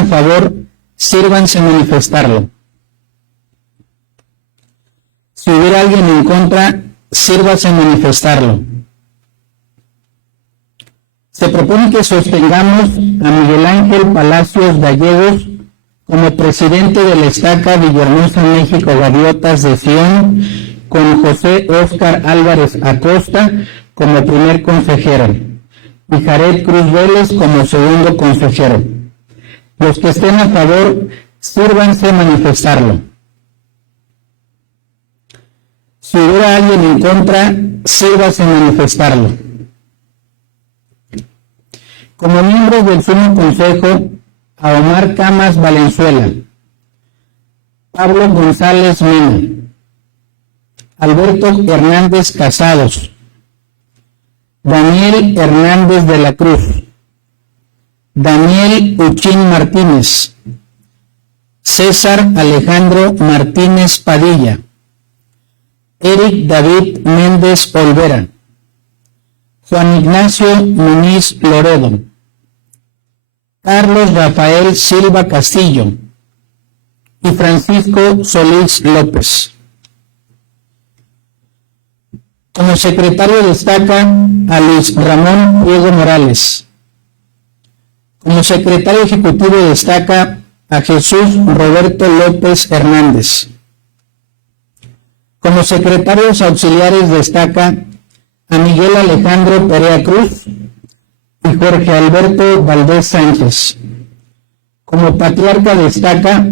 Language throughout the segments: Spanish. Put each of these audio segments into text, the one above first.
a favor, sírvanse manifestarlo. Si hubiera alguien en contra, sírvase manifestarlo. Se propone que sostengamos a Miguel Ángel Palacios Gallegos como presidente de la Estaca Villahermosa, México, Gaviotas de Sion, con José Óscar Álvarez Acosta como primer consejero y Jared Cruz Vélez como segundo consejero. Los que estén a favor, sírvanse manifestarlo. Si hubiera alguien en contra, sírvase manifestarlo. Como miembros del Sumo Consejo, a Omar Camas Valenzuela, Pablo González Mena, Alberto Hernández Casados, Daniel Hernández de la Cruz, Daniel Uchín Martínez, César Alejandro Martínez Padilla, Eric David Méndez Olvera, Juan Ignacio Muniz Loredo, Carlos Rafael Silva Castillo y Francisco Solís López. Como secretario destaca a Luis Ramón Diego Morales. Como secretario ejecutivo destaca a Jesús Roberto López Hernández. Como secretarios auxiliares destaca a Miguel Alejandro Perea Cruz y Jorge Alberto Valdés Sánchez. Como patriarca destaca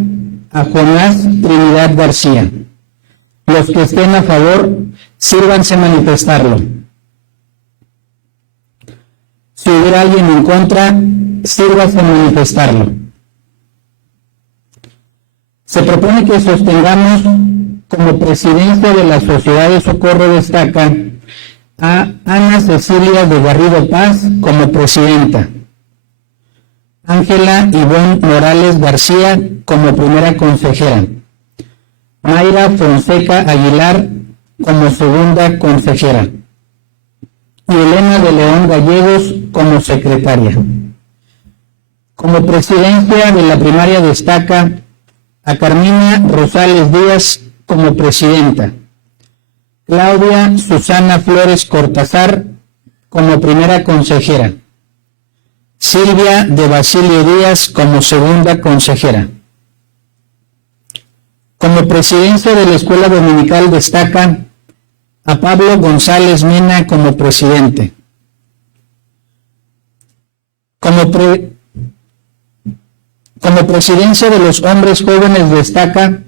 a Jonás Trinidad García. Los que estén a favor, sírvanse manifestarlo. Si hubiera alguien en contra, sírvase manifestarlo. Se propone que sostengamos como presidencia de la Sociedad de Socorro destaca a Ana Cecilia de Garrido Paz como presidenta, Ángela Ivonne Morales García como primera consejera, Mayra Fonseca Aguilar como segunda consejera y Elena de León Gallegos como secretaria. Como presidencia de la primaria destaca a Carmina Rosales Díaz como presidenta, Claudia Susana Flores Cortázar como primera consejera, Silvia de Basilio Díaz como segunda consejera. Como presidencia de la Escuela Dominical destaca a Pablo González Mena como presidente. Como presidencia de los hombres jóvenes destaca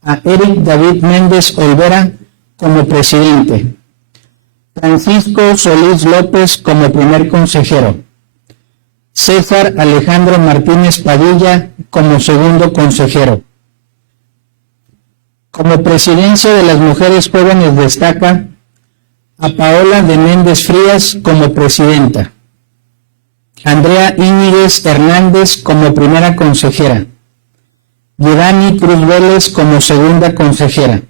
a Eric David Méndez Olvera como presidente, Francisco Solís López como primer consejero, César Alejandro Martínez Padilla como segundo consejero. Como presidencia de las mujeres jóvenes destaca a Paola de Méndez Frías como presidenta, Andrea Íñiguez Hernández como primera consejera, Yudani Cruz Vélez como segunda consejera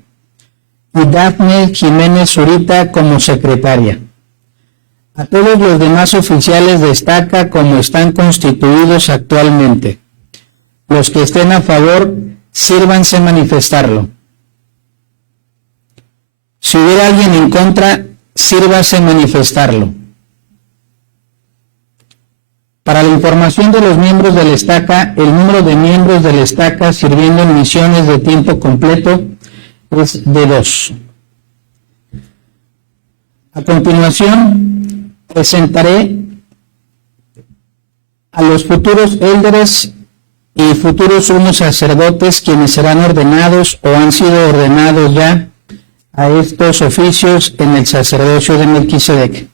y Dafne Jiménez Zurita como secretaria. A todos los demás oficiales destaca como están constituidos actualmente. Los que estén a favor, sírvanse manifestarlo. Si hubiera alguien en contra, sírvase manifestarlo. Para la información de los miembros del Estaca, el número de miembros del Estaca sirviendo en misiones de tiempo completo es de 2. A continuación, presentaré a los futuros élderes y futuros sumos sacerdotes quienes serán ordenados o han sido ordenados ya a estos oficios en el sacerdocio de Melquisedec.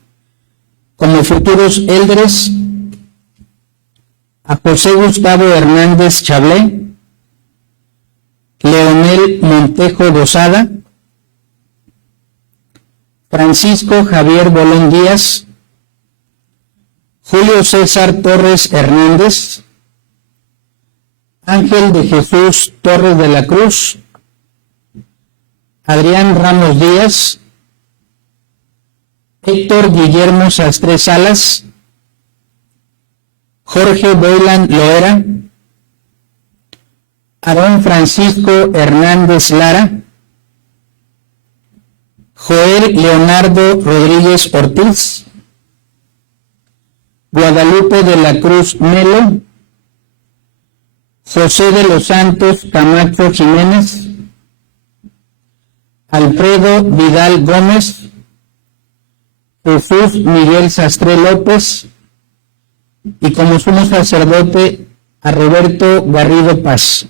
Como futuros élderes, a José Gustavo Hernández Chablé, Leonel Montejo Dosada, Francisco Javier Bolón Díaz, Julio César Torres Hernández, Ángel de Jesús Torres de la Cruz, Adrián Ramos Díaz, Héctor Guillermo Sastre Salas, Jorge Boylan Loera, Aarón Francisco Hernández Lara, Joel Leonardo Rodríguez Ortiz, Guadalupe de la Cruz Melo, José de los Santos Camacho Jiménez, Alfredo Vidal Gómez, Jesús Miguel Sastre López, y como sumo sacerdote a Roberto Garrido Paz.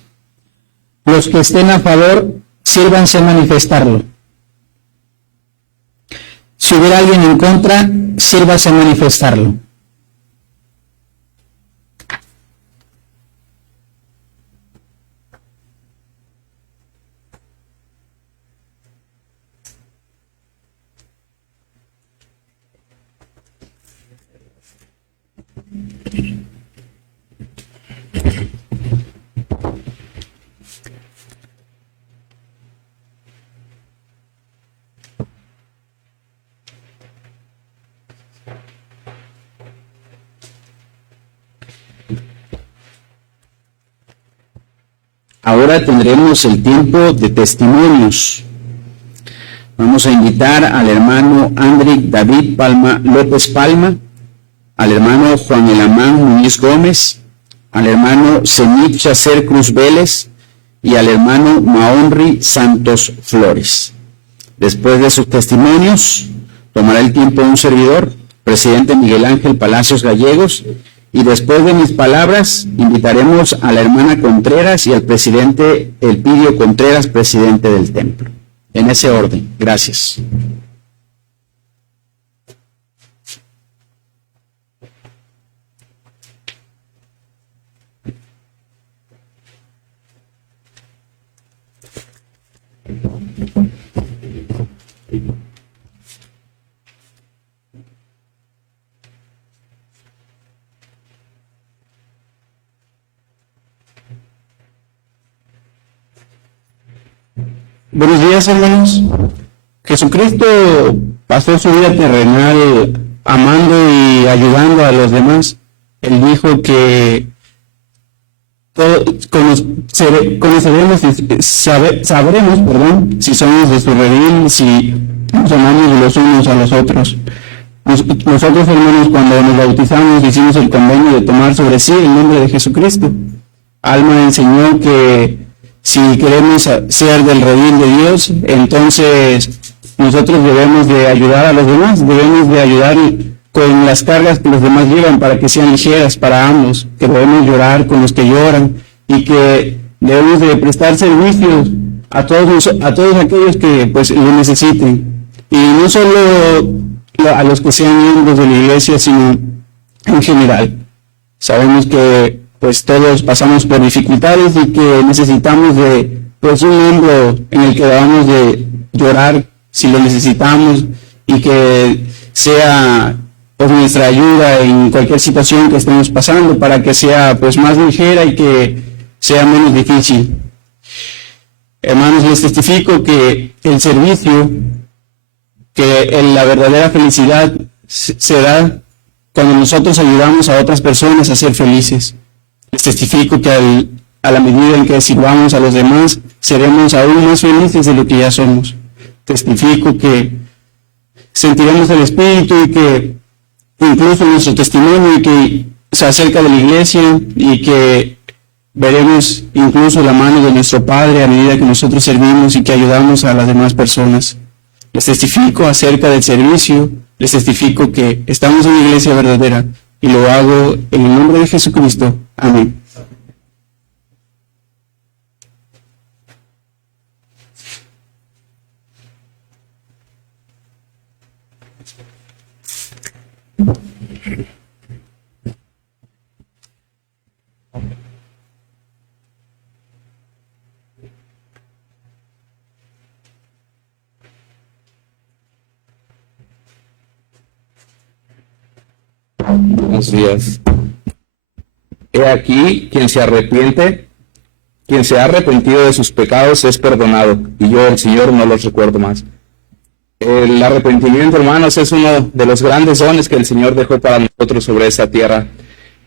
Los que estén a favor, sírvanse a manifestarlo. Si hubiera alguien en contra, sírvase a manifestarlo. Ahora tendremos el tiempo de testimonios. Vamos a invitar al hermano Andric David Palma López Palma, al hermano Juan Elamán Muñiz Gómez, al hermano Zenit Chacer Cruz Vélez y al hermano Maonri Santos Flores. Después de sus testimonios, tomará el tiempo un servidor, presidente Miguel Ángel Palacios Gallegos, y después de mis palabras, invitaremos a la hermana Contreras y al presidente Elpidio Contreras, presidente del templo. En ese orden. Gracias. Buenos días, hermanos. Jesucristo pasó su vida terrenal amando y ayudando a los demás. Él dijo que conoceremos y sabremos, si somos de su redil, si nos amamos los unos a los otros. Nosotros, hermanos, cuando nos bautizamos, hicimos el convenio de tomar sobre sí el nombre de Jesucristo. Alma enseñó que si queremos ser del redil de Dios, entonces nosotros debemos de ayudar a los demás, debemos de ayudar con las cargas que los demás llevan para que sean ligeras para ambos, que debemos llorar con los que lloran y que debemos de prestar servicios a todos aquellos que pues lo necesiten. Y no solo a los que sean miembros de la iglesia, sino en general. Sabemos que pues todos pasamos por dificultades y que necesitamos de pues un hombro en el que debamos de llorar si lo necesitamos y que sea pues nuestra ayuda en cualquier situación que estemos pasando para que sea pues más ligera y que sea menos difícil. Hermanos, les testifico que el servicio, que la verdadera felicidad se da cuando nosotros ayudamos a otras personas a ser felices. Les testifico que a la medida en que sirvamos a los demás, seremos aún más felices de lo que ya somos. Testifico que sentiremos el Espíritu y que incluso nuestro testimonio y que se acerca de la iglesia y que veremos incluso la mano de nuestro Padre a medida que nosotros servimos y que ayudamos a las demás personas. Les testifico acerca del servicio, les testifico que estamos en una iglesia verdadera y lo hago en el nombre de Jesucristo. Amén. Buenos días. He aquí, quien se arrepiente, quien se ha arrepentido de sus pecados es perdonado, y yo, el Señor, no los recuerdo más. El arrepentimiento, hermanos, es uno de los grandes dones que el Señor dejó para nosotros sobre esta tierra.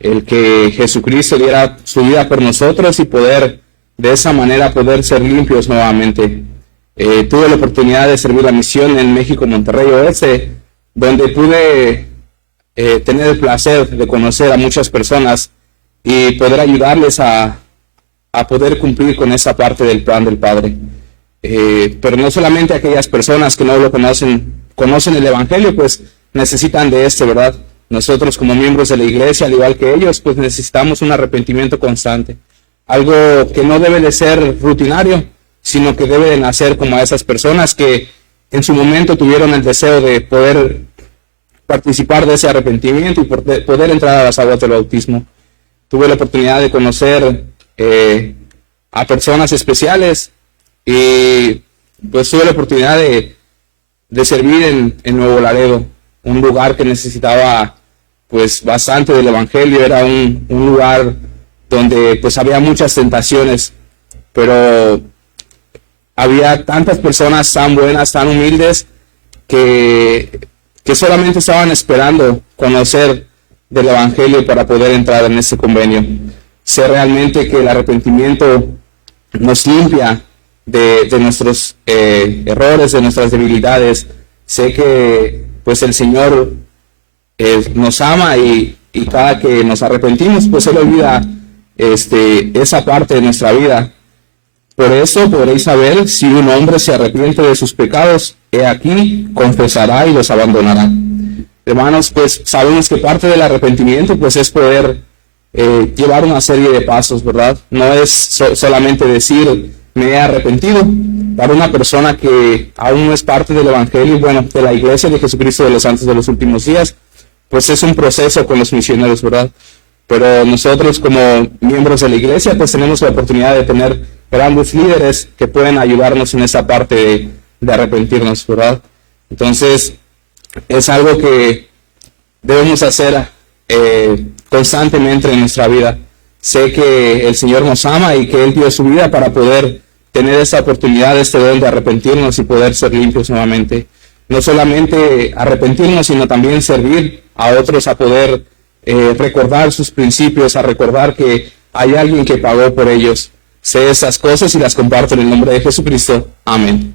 El que Jesucristo diera su vida por nosotros y poder de esa manera poder ser limpios nuevamente. Tuve la oportunidad de servir la misión en México, Monterrey Oeste, donde pude tener el placer de conocer a muchas personas y poder ayudarles a poder cumplir con esa parte del plan del Padre. Pero no solamente aquellas personas que no lo conocen el Evangelio, pues necesitan de ¿verdad? Nosotros como miembros de la iglesia, al igual que ellos, pues necesitamos un arrepentimiento constante. Algo que no debe de ser rutinario, sino que debe de nacer como a esas personas que en su momento tuvieron el deseo de poder participar de ese arrepentimiento y poder entrar a las aguas del bautismo. Tuve la oportunidad de conocer a personas especiales y pues tuve la oportunidad de servir en Nuevo Laredo, un lugar que necesitaba pues bastante del Evangelio. Era un lugar donde pues había muchas tentaciones, pero había tantas personas tan buenas, tan humildes, que solamente estaban esperando conocer del Evangelio para poder entrar en este convenio. Sé realmente que el arrepentimiento nos limpia de nuestros errores, de nuestras debilidades. Sé que pues el Señor nos ama y cada que nos arrepentimos, pues Él olvida esa parte de nuestra vida. Por eso podréis saber si un hombre se arrepiente de sus pecados, he aquí, confesará y los abandonará. Hermanos, pues sabemos que parte del arrepentimiento pues es poder llevar una serie de pasos, ¿verdad? No es solamente decir, me he arrepentido. Para una persona que aún no es parte del Evangelio, bueno, de la Iglesia de Jesucristo de los Santos de los Últimos Días, pues es un proceso con los misioneros, ¿verdad? Pero nosotros como miembros de la Iglesia, pues tenemos la oportunidad de tener grandes líderes que pueden ayudarnos en esa parte de arrepentirnos, ¿verdad? Entonces, es algo que debemos hacer constantemente en nuestra vida. Sé que el Señor nos ama y que Él dio su vida para poder tener esa oportunidad, don de arrepentirnos y poder ser limpios nuevamente. No solamente arrepentirnos, sino también servir a otros a poder recordar sus principios, a recordar que hay alguien que pagó por ellos. Sé esas cosas y las comparto en el nombre de Jesucristo. Amén.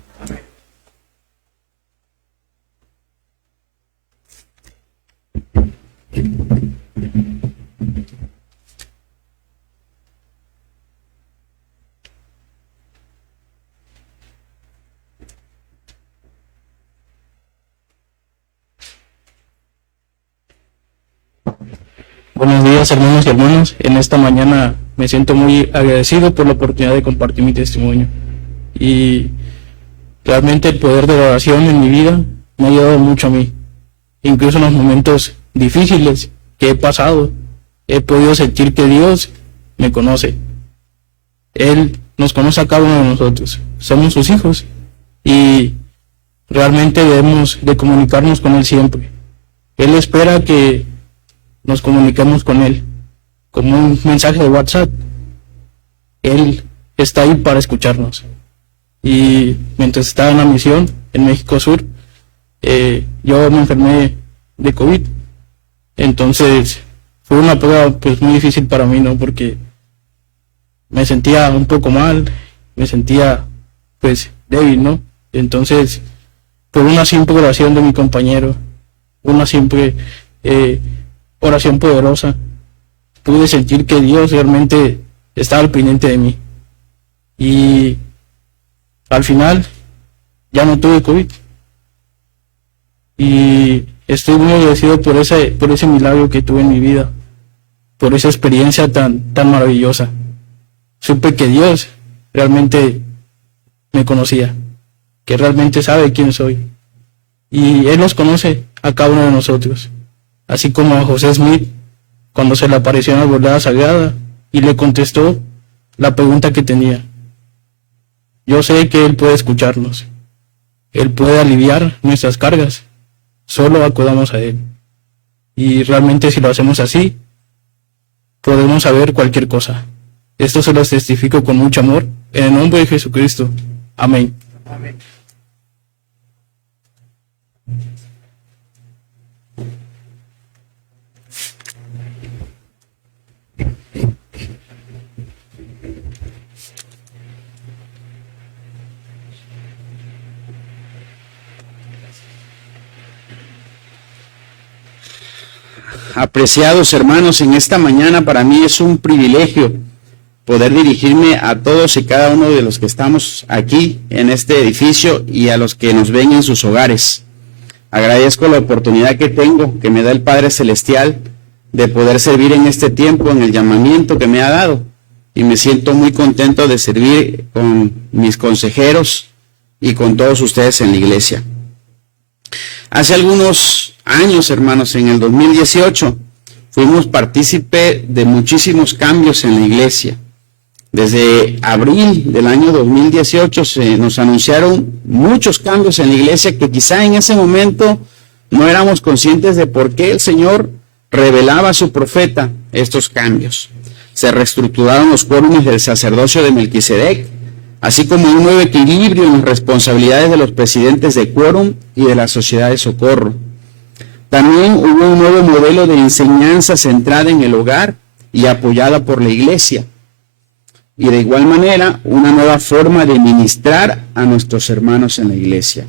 Buenos días, hermanos y hermanas. En esta mañana me siento muy agradecido por la oportunidad de compartir mi testimonio. Y realmente el poder de la oración en mi vida me ha ayudado mucho a mí. Incluso en los momentos difíciles que he pasado, he podido sentir que Dios me conoce. Él nos conoce a cada uno de nosotros. Somos sus hijos y realmente debemos de comunicarnos con Él siempre. Él espera que nos comunicamos con Él, como un mensaje de WhatsApp. Él está ahí para escucharnos. Y mientras estaba en la misión en México Sur, yo me enfermé de COVID. Entonces fue una prueba pues muy difícil para mí, ¿no? Porque me sentía un poco mal, me sentía pues débil, ¿no? Entonces, por una simple oración de mi compañero, una simple oración poderosa, pude sentir que Dios realmente estaba al pendiente de mí. Y al final ya no tuve COVID. Y estoy muy agradecido por ese milagro que tuve en mi vida, por esa experiencia tan maravillosa. Supe que Dios realmente me conocía, que realmente sabe quién soy. Y Él nos conoce a cada uno de nosotros. Así como a José Smith, cuando se le apareció en la arboleda sagrada y le contestó la pregunta que tenía. Yo sé que Él puede escucharnos. Él puede aliviar nuestras cargas. Solo acudamos a Él. Y realmente si lo hacemos así, podemos saber cualquier cosa. Esto se los testifico con mucho amor, en el nombre de Jesucristo. Amén. Amén. apreciados hermanos, en esta mañana para mí es un privilegio poder dirigirme a todos y cada uno de los que estamos aquí en este edificio y a los que nos ven en sus hogares. Agradezco la oportunidad que tengo, que me da el Padre Celestial, de poder servir en este tiempo, en el llamamiento que me ha dado. Y me siento muy contento de servir con mis consejeros y con todos ustedes en la iglesia. Hace algunos años, hermanos, en el 2018, fuimos partícipe de muchísimos cambios en la iglesia. Desde abril del año 2018 nos anunciaron muchos cambios en la iglesia que quizá en ese momento no éramos conscientes de por qué el Señor revelaba a su profeta estos cambios. Se reestructuraron los quórumes del sacerdocio de Melquisedec, así como un nuevo equilibrio en las responsabilidades de los presidentes de quórum y de la sociedad de socorro. También hubo un nuevo modelo de enseñanza centrada en el hogar y apoyada por la iglesia. Y de igual manera, una nueva forma de ministrar a nuestros hermanos en la iglesia.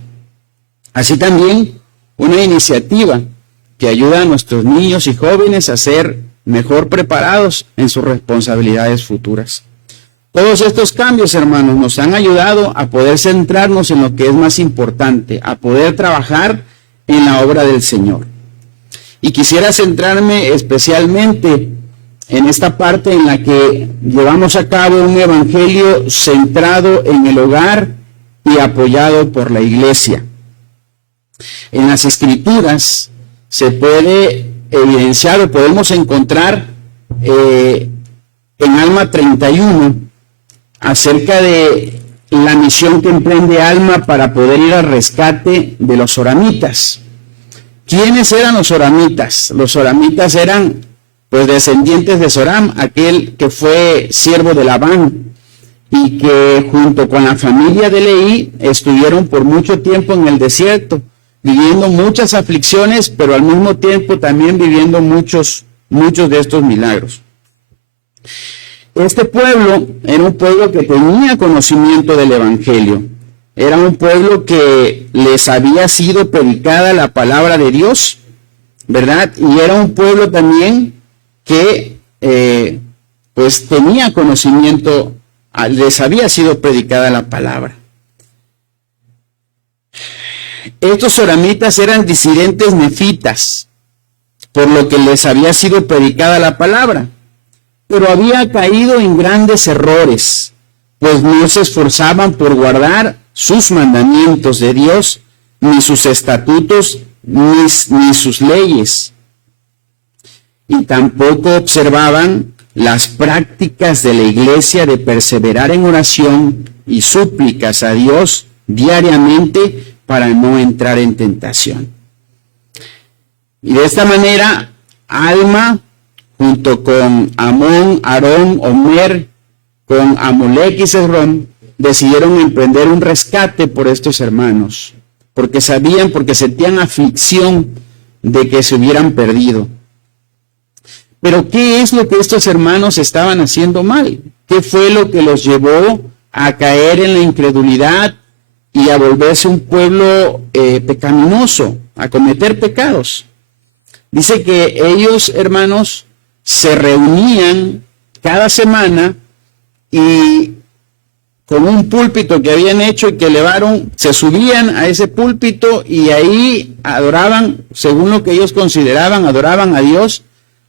Así también, una iniciativa que ayuda a nuestros niños y jóvenes a ser mejor preparados en sus responsabilidades futuras. Todos estos cambios, hermanos, nos han ayudado a poder centrarnos en lo que es más importante, a poder trabajar en la obra del Señor. Y quisiera centrarme especialmente en esta parte en la que llevamos a cabo un evangelio centrado en el hogar y apoyado por la iglesia. En las Escrituras se puede evidenciar o podemos encontrar en Alma 31 acerca de la misión que emprende Alma para poder ir al rescate de los oramitas. ¿Quiénes eran los oramitas? Los oramitas eran pues descendientes de Zoram, aquel que fue siervo de Labán y que junto con la familia de Leí estuvieron por mucho tiempo en el desierto, viviendo muchas aflicciones, pero al mismo tiempo también viviendo muchos de estos milagros. Este pueblo era un pueblo que tenía conocimiento del Evangelio. Era un pueblo que les había sido predicada la palabra de Dios, ¿verdad? Y era un pueblo también que pues tenía conocimiento, les había sido predicada la palabra. Estos oramitas eran disidentes nefitas, por lo que les había sido predicada la palabra, pero había caído en grandes errores, pues no se esforzaban por guardar sus mandamientos de Dios, ni sus estatutos, ni sus leyes. Y tampoco observaban las prácticas de la iglesia de perseverar en oración y súplicas a Dios diariamente para no entrar en tentación. Y de esta manera, Alma, junto con Amón, Aarón, Omer, con Amolec y Sesrón, decidieron emprender un rescate por estos hermanos, porque sentían aflicción de que se hubieran perdido. Pero ¿qué es lo que estos hermanos estaban haciendo mal? ¿Qué fue lo que los llevó a caer en la incredulidad y a volverse un pueblo pecaminoso, a cometer pecados? Dice que ellos, hermanos, se reunían cada semana y con un púlpito que habían hecho y que elevaron, se subían a ese púlpito y ahí adoraban, según lo que ellos consideraban, adoraban a Dios,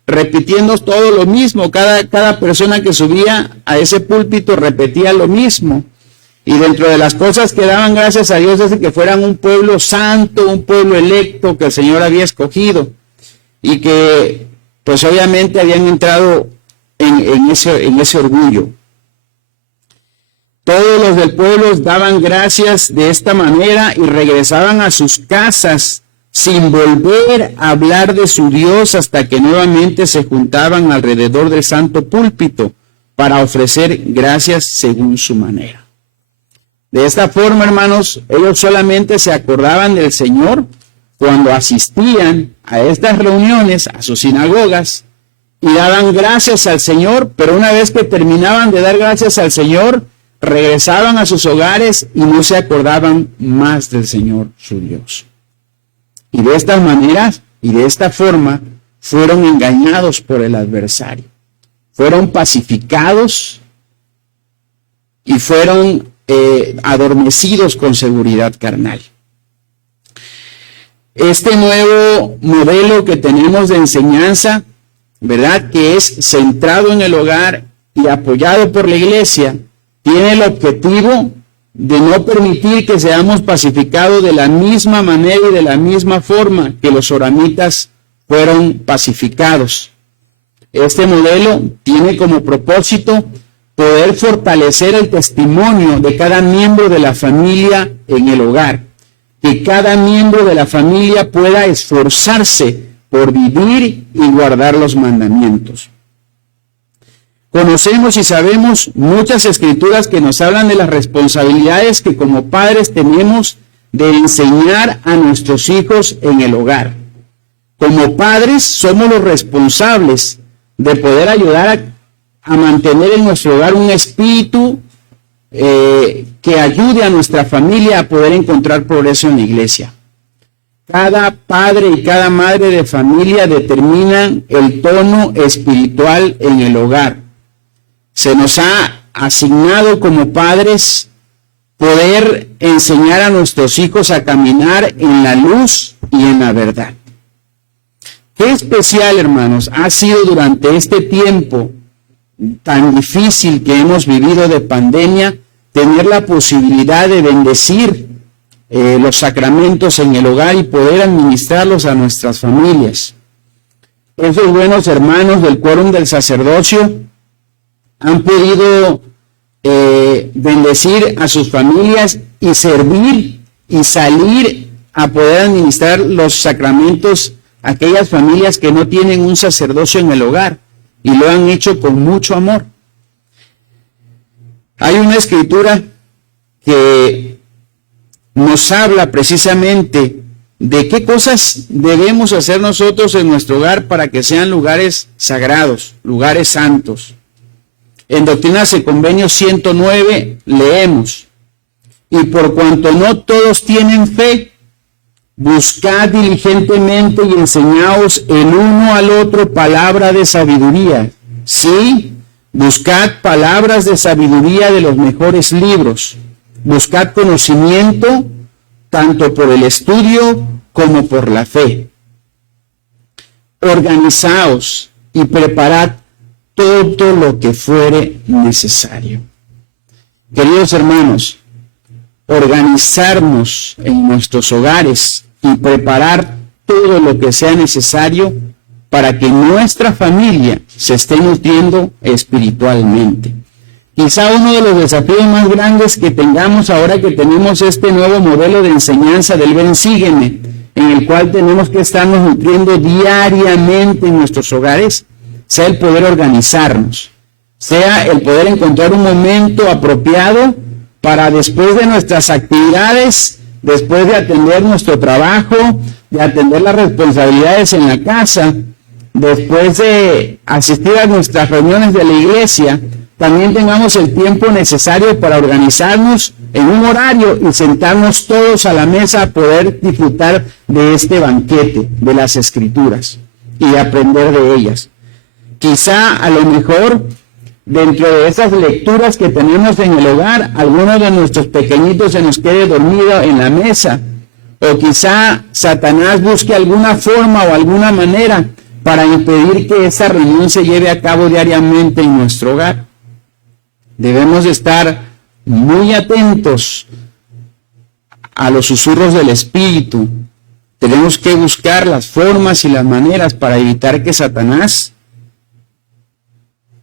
repitiendo todo lo mismo. Cada persona que subía a ese púlpito repetía lo mismo. Y dentro de las cosas que daban gracias a Dios es que fueran un pueblo santo, un pueblo electo que el Señor había escogido. Y que pues obviamente habían entrado en ese orgullo. Todos los del pueblo daban gracias de esta manera y regresaban a sus casas sin volver a hablar de su Dios hasta que nuevamente se juntaban alrededor del santo púlpito para ofrecer gracias según su manera. De esta forma, hermanos, ellos solamente se acordaban del Señor cuando asistían a estas reuniones, a sus sinagogas, y daban gracias al Señor, pero una vez que terminaban de dar gracias al Señor, regresaban a sus hogares y no se acordaban más del Señor su Dios. Y de estas maneras y de esta forma fueron engañados por el adversario, fueron pacificados y fueron adormecidos con seguridad carnal. Este nuevo modelo que tenemos de enseñanza, ¿verdad?, que es centrado en el hogar y apoyado por la iglesia, tiene el objetivo de no permitir que seamos pacificados de la misma manera y de la misma forma que los oramitas fueron pacificados. Este modelo tiene como propósito poder fortalecer el testimonio de cada miembro de la familia en el hogar, que cada miembro de la familia pueda esforzarse por vivir y guardar los mandamientos. Conocemos y sabemos muchas escrituras que nos hablan de las responsabilidades que como padres tenemos de enseñar a nuestros hijos en el hogar. Como padres somos los responsables de poder ayudar a mantener en nuestro hogar un espíritu que ayude a nuestra familia a poder encontrar progreso en la iglesia. Cada padre y cada madre de familia determinan el tono espiritual en el hogar. Se nos ha asignado como padres poder enseñar a nuestros hijos a caminar en la luz y en la verdad. Qué especial, hermanos, ha sido durante este tiempo tan difícil que hemos vivido de pandemia, tener la posibilidad de bendecir los sacramentos en el hogar y poder administrarlos a nuestras familias. Esos buenos hermanos del quórum del sacerdocio han podido bendecir a sus familias y servir y salir a poder administrar los sacramentos a aquellas familias que no tienen un sacerdocio en el hogar, y lo han hecho con mucho amor. Hay una escritura que nos habla precisamente de qué cosas debemos hacer nosotros en nuestro hogar para que sean lugares sagrados, lugares santos. En Doctrinas y Convenios 109 leemos: y por cuanto no todos tienen fe, buscad diligentemente y enseñaos el uno al otro palabra de sabiduría. Sí, buscad palabras de sabiduría de los mejores libros. Buscad conocimiento tanto por el estudio como por la fe. Organizaos y preparad todo lo que fuere necesario. Queridos hermanos, organizarnos en nuestros hogares y preparar todo lo que sea necesario para que nuestra familia se esté nutriendo espiritualmente. Quizá uno de los desafíos más grandes que tengamos ahora que tenemos este nuevo modelo de enseñanza del Ven Sígueme, en el cual tenemos que estarnos nutriendo diariamente en nuestros hogares, sea el poder organizarnos, sea el poder encontrar un momento apropiado para después de nuestras actividades, después de atender nuestro trabajo, de atender las responsabilidades en la casa, después de asistir a nuestras reuniones de la iglesia, también tengamos el tiempo necesario para organizarnos en un horario y sentarnos todos a la mesa a poder disfrutar de este banquete de las Escrituras y de aprender de ellas. Quizá a lo mejor dentro de esas lecturas que tenemos en el hogar, alguno de nuestros pequeñitos se nos quede dormido en la mesa, o quizá Satanás busque alguna forma o alguna manera para impedir que esa reunión se lleve a cabo diariamente en nuestro hogar. Debemos estar muy atentos a los susurros del Espíritu. Tenemos que buscar las formas y las maneras para evitar que Satanás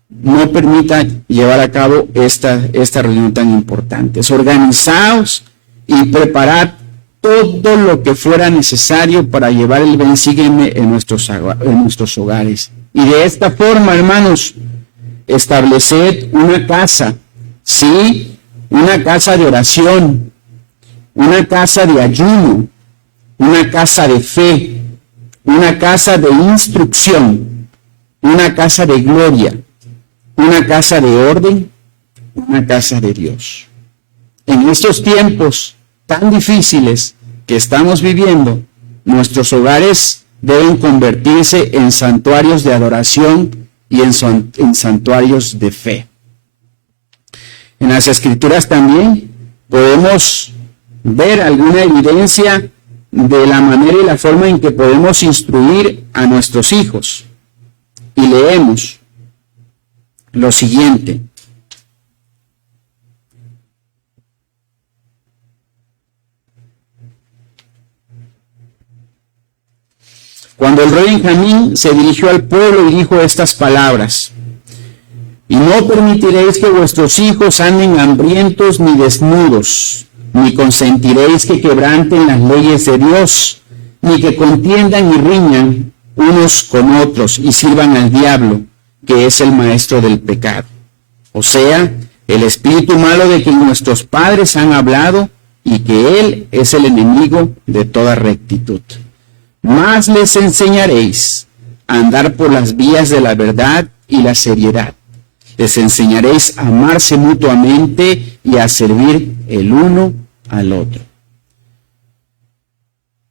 no permita llevar a cabo esta reunión tan importante. Organizaos y preparad todo lo que fuera necesario para llevar el Ven Sígueme en nuestros hogares. Y de esta forma, hermanos, estableced una casa, sí, una casa de oración, una casa de ayuno, una casa de fe, una casa de instrucción, una casa de gloria, una casa de orden, una casa de Dios. En estos tiempos tan difíciles que estamos viviendo, nuestros hogares deben convertirse en santuarios de adoración y en santuarios de fe. En las Escrituras también podemos ver alguna evidencia de la manera y la forma en que podemos instruir a nuestros hijos. Y leemos lo siguiente. Cuando el rey Benjamín se dirigió al pueblo y dijo estas palabras: y no permitiréis que vuestros hijos anden hambrientos ni desnudos, ni consentiréis que quebranten las leyes de Dios, ni que contiendan y riñan unos con otros y sirvan al diablo, que es el maestro del pecado. O sea, el espíritu malo de que nuestros padres han hablado y que él es el enemigo de toda rectitud. Más les enseñaréis a andar por las vías de la verdad y la seriedad. Les enseñaréis a amarse mutuamente y a servir el uno al otro.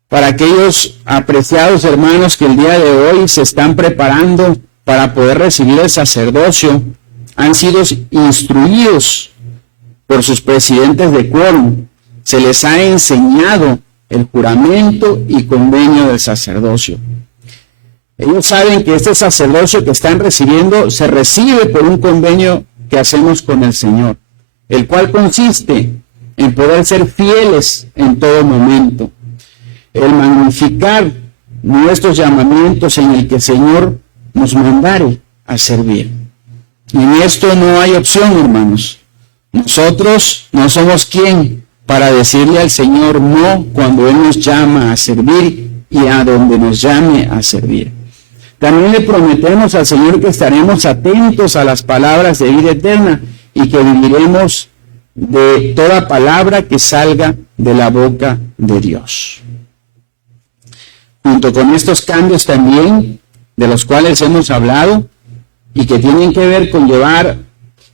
Para aquellos apreciados hermanos que el día de hoy se están preparando para poder recibir el sacerdocio, han sido instruidos por sus presidentes de quórum. Se les ha enseñado el juramento y convenio del sacerdocio. Ellos saben que este sacerdocio que están recibiendo se recibe por un convenio que hacemos con el Señor, el cual consiste en poder ser fieles en todo momento, el magnificar nuestros llamamientos en el que el Señor nos mandare a servir. Y en esto no hay opción, hermanos. Nosotros no somos quien para decirle al Señor no cuando Él nos llama a servir y a donde nos llame a servir. También le prometemos al Señor que estaremos atentos a las palabras de vida eterna y que viviremos de toda palabra que salga de la boca de Dios. Junto con estos cambios también, de los cuales hemos hablado, y que tienen que ver con llevar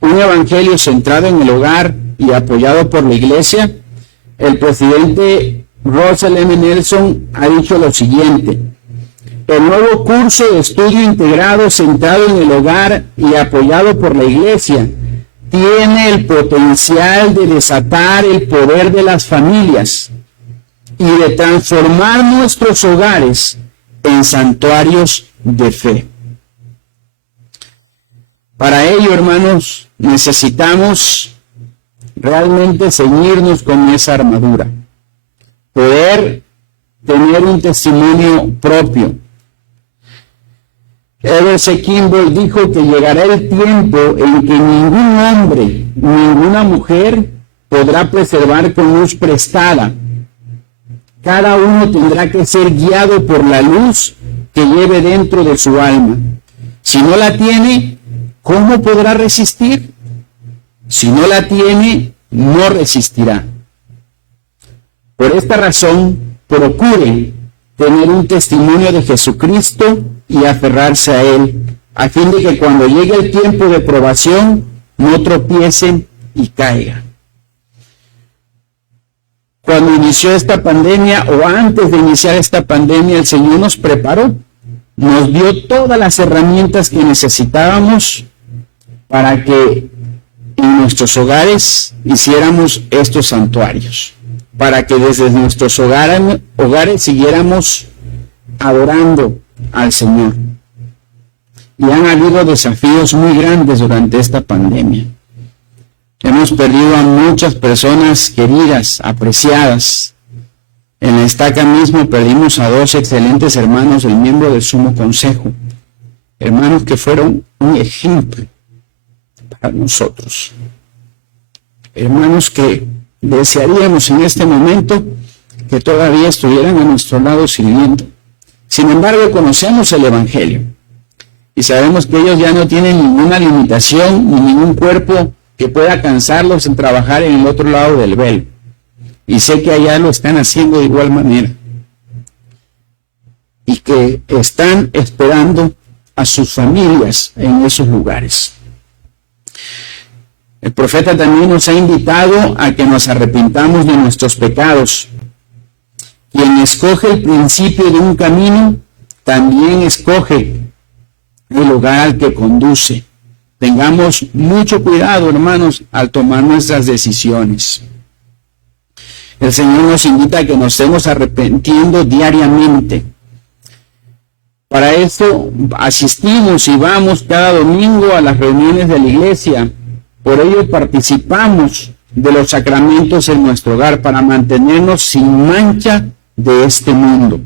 un evangelio centrado en el hogar y apoyado por la iglesia, el presidente Russell M. Nelson ha dicho lo siguiente: el nuevo curso de estudio integrado centrado en el hogar y apoyado por la iglesia tiene el potencial de desatar el poder de las familias y de transformar nuestros hogares en santuarios de fe. Para ello, hermanos, necesitamos realmente ceñirnos con esa armadura, poder tener un testimonio propio. Herbert C. Kimball dijo que llegará el tiempo en que ningún hombre, ninguna mujer podrá preservar con luz prestada. Cada uno tendrá que ser guiado por la luz que lleve dentro de su alma. Si no la tiene, ¿cómo podrá resistir? Si no la tiene, no resistirá. Por esta razón, procuren tener un testimonio de Jesucristo y aferrarse a Él, a fin de que cuando llegue el tiempo de probación, no tropiecen y caigan. Cuando inició esta pandemia, o antes de iniciar esta pandemia, el Señor nos preparó, nos dio todas las herramientas que necesitábamos para que en nuestros hogares hiciéramos estos santuarios, para que desde nuestros hogares siguiéramos adorando al Señor. Y han habido desafíos muy grandes durante esta pandemia. Hemos perdido a muchas personas queridas, apreciadas. En la estaca mismo perdimos a 2 excelentes hermanos del miembro del Sumo Consejo, hermanos que fueron un ejemplo para nosotros, hermanos que desearíamos en este momento que todavía estuvieran a nuestro lado sirviendo. Sin embargo, conocemos el Evangelio y sabemos que ellos ya no tienen ninguna limitación ni ningún cuerpo que pueda cansarlos en trabajar en el otro lado del velo. Y sé que allá lo están haciendo de igual manera. Y que están esperando a sus familias en esos lugares. El profeta también nos ha invitado a que nos arrepintamos de nuestros pecados. Quien escoge el principio de un camino también escoge el lugar al que conduce. Tengamos mucho cuidado, hermanos, al tomar nuestras decisiones. El Señor nos invita a que nos estemos arrepintiendo diariamente. Para esto asistimos y vamos cada domingo a las reuniones de la iglesia. Por ello participamos de los sacramentos en nuestro hogar para mantenernos sin mancha de este mundo.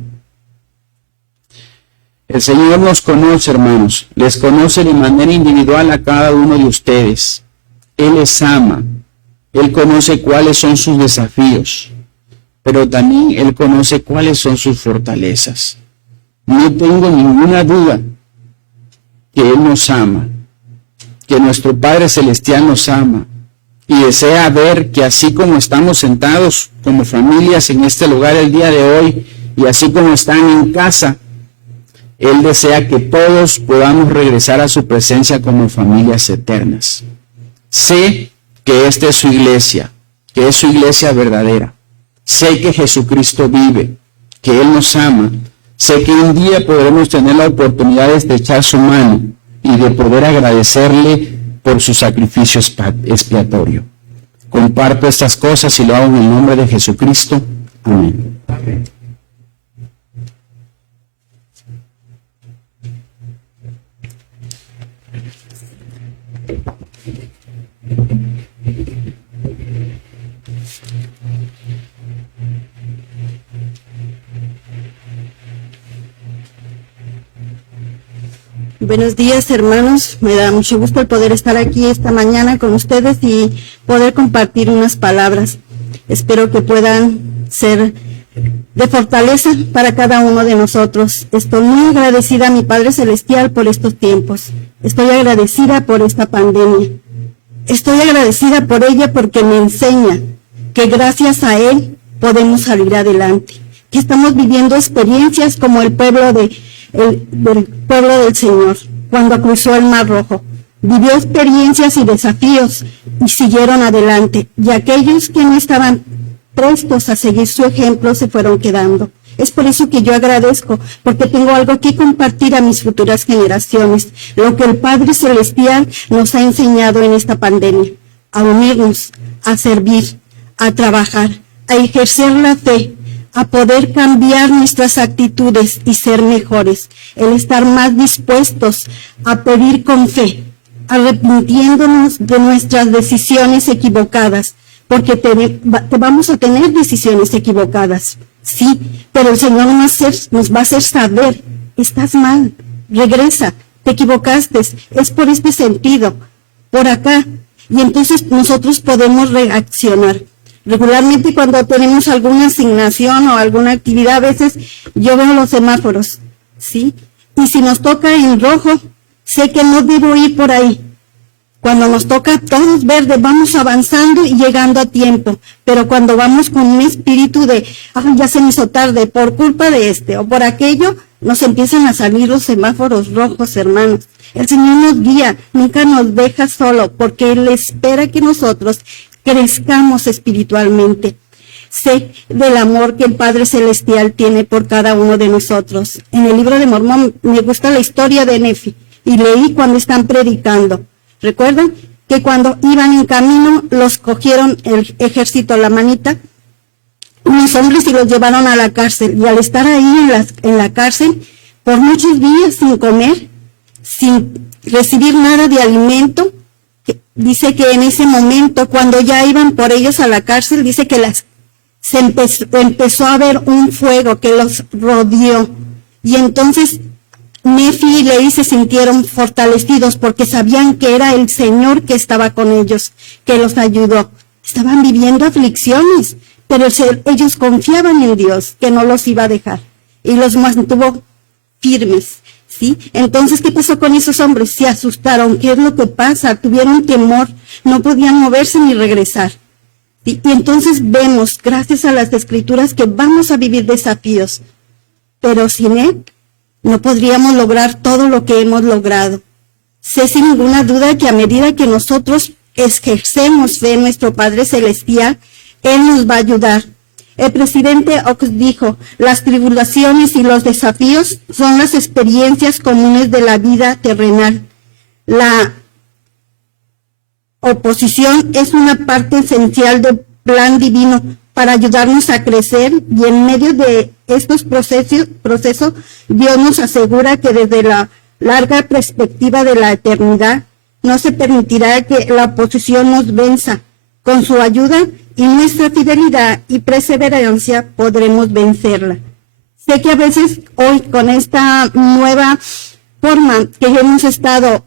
El Señor nos conoce, hermanos, les conoce de manera individual a cada uno de ustedes. Él les ama, Él conoce cuáles son sus desafíos, pero también Él conoce cuáles son sus fortalezas. No tengo ninguna duda que Él nos ama, que nuestro Padre Celestial nos ama y desea ver que así como estamos sentados como familias en este lugar el día de hoy y así como están en casa, Él desea que todos podamos regresar a su presencia como familias eternas. Sé que esta es su iglesia, que es su iglesia verdadera. Sé que Jesucristo vive, que Él nos ama. Sé que un día podremos tener la oportunidad de estrechar su mano y de poder agradecerle por su sacrificio expiatorio. Comparto estas cosas y lo hago en el nombre de Jesucristo. Amén. Amén. Buenos días, hermanos. Me da mucho gusto el poder estar aquí esta mañana con ustedes y poder compartir unas palabras. Espero que puedan ser de fortaleza para cada uno de nosotros. Estoy muy agradecida a mi Padre Celestial por estos tiempos. Estoy agradecida por esta pandemia. Estoy agradecida por ella porque me enseña que gracias a Él podemos salir adelante. Que estamos viviendo experiencias como el pueblo del pueblo del Señor, cuando cruzó el Mar Rojo. Vivió experiencias y desafíos y siguieron adelante. Y aquellos que no estaban prestos a seguir su ejemplo se fueron quedando. Es por eso que yo agradezco, porque tengo algo que compartir a mis futuras generaciones, lo que el Padre Celestial nos ha enseñado en esta pandemia, a unirnos, a servir, a trabajar, a ejercer la fe, a poder cambiar nuestras actitudes y ser mejores, el estar más dispuestos a pedir con fe, arrepintiéndonos de nuestras decisiones equivocadas, porque vamos a tener decisiones equivocadas, sí, pero el Señor nos va a hacer saber, estás mal, regresa, te equivocaste, es por este sentido, por acá, y entonces nosotros podemos reaccionar. Regularmente cuando tenemos alguna asignación o alguna actividad, a veces yo veo los semáforos, ¿sí? Y si nos toca en rojo, sé que no debo ir por ahí. Cuando nos toca todos verdes, vamos avanzando y llegando a tiempo. Pero cuando vamos con un espíritu de, ya se me hizo tarde por culpa de este o por aquello, nos empiezan a salir los semáforos rojos, hermanos. El Señor nos guía, nunca nos deja solo, porque Él espera que nosotros crezcamos espiritualmente. Sé del amor que el Padre Celestial tiene por cada uno de nosotros. En el libro de Mormón me gusta la historia de Nefi y leí cuando están predicando. ¿Recuerdan? Que cuando iban en camino los cogieron el ejército a la manita, unos hombres, y los llevaron a la cárcel. Y al estar ahí en la cárcel, por muchos días sin comer, sin recibir nada de alimento, dice que en ese momento, cuando ya iban por ellos a la cárcel, dice que empezó a haber un fuego que los rodeó. Y entonces Nefi y Leí se sintieron fortalecidos porque sabían que era el Señor que estaba con ellos, que los ayudó. Estaban viviendo aflicciones, pero ellos confiaban en Dios, que no los iba a dejar, y los mantuvo firmes. ¿Sí? Entonces, ¿qué pasó con esos hombres? Se asustaron. ¿Qué es lo que pasa? Tuvieron temor, no podían moverse ni regresar. ¿Sí? Y entonces vemos, gracias a las Escrituras, que vamos a vivir desafíos, pero sin Él no podríamos lograr todo lo que hemos logrado. Sé sin ninguna duda que a medida que nosotros ejercemos fe en nuestro Padre Celestial, Él nos va a ayudar. El presidente Ox dijo, las tribulaciones y los desafíos son las experiencias comunes de la vida terrenal. La oposición es una parte esencial del plan divino para ayudarnos a crecer, y en medio de estos procesos Dios nos asegura que desde la larga perspectiva de la eternidad no se permitirá que la oposición nos venza. Con su ayuda y nuestra fidelidad y perseverancia podremos vencerla. Sé que a veces hoy, con esta nueva forma que hemos estado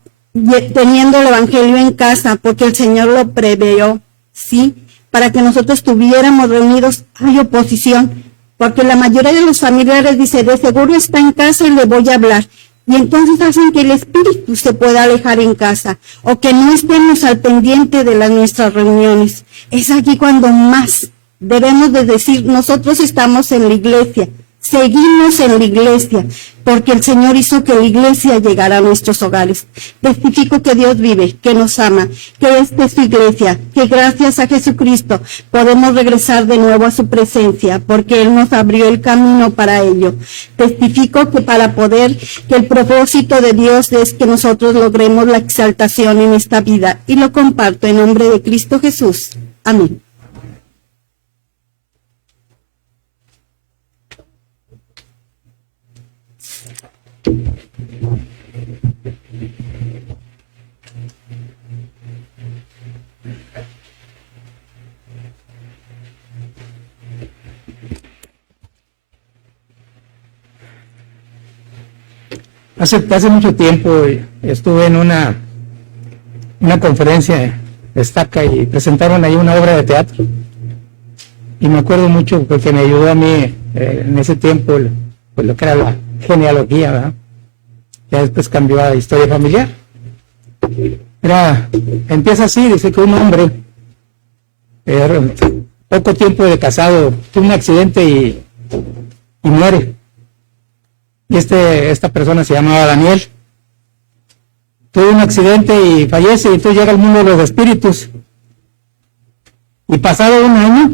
teniendo el Evangelio en casa, porque el Señor lo preveyó, ¿sí?, para que nosotros estuviéramos reunidos, hay oposición, porque la mayoría de los familiares dice, de seguro está en casa y le voy a hablar. Y entonces hacen que el espíritu se pueda alejar en casa, o que no estemos al pendiente de nuestras reuniones. Es aquí cuando más debemos de decir, nosotros estamos en la iglesia, seguimos en la iglesia, porque el Señor hizo que la iglesia llegara a nuestros hogares. Testifico que Dios vive, que nos ama, que esta es su iglesia, que gracias a Jesucristo podemos regresar de nuevo a su presencia, porque Él nos abrió el camino para ello. Testifico que que el propósito de Dios es que nosotros logremos la exaltación en esta vida, y lo comparto en nombre de Cristo Jesús. Amén. Hace mucho tiempo estuve en una conferencia de Estaca y presentaron ahí una obra de teatro. Y me acuerdo mucho porque me ayudó a mí en ese tiempo pues lo que era la genealogía, ¿verdad? Ya después cambió a historia familiar. Empieza así, dice que un hombre, poco tiempo de casado, tuvo un accidente y muere. Y esta persona se llamaba Daniel. Tuvo un accidente y fallece, y entonces llega al mundo de los espíritus. Y pasado un año,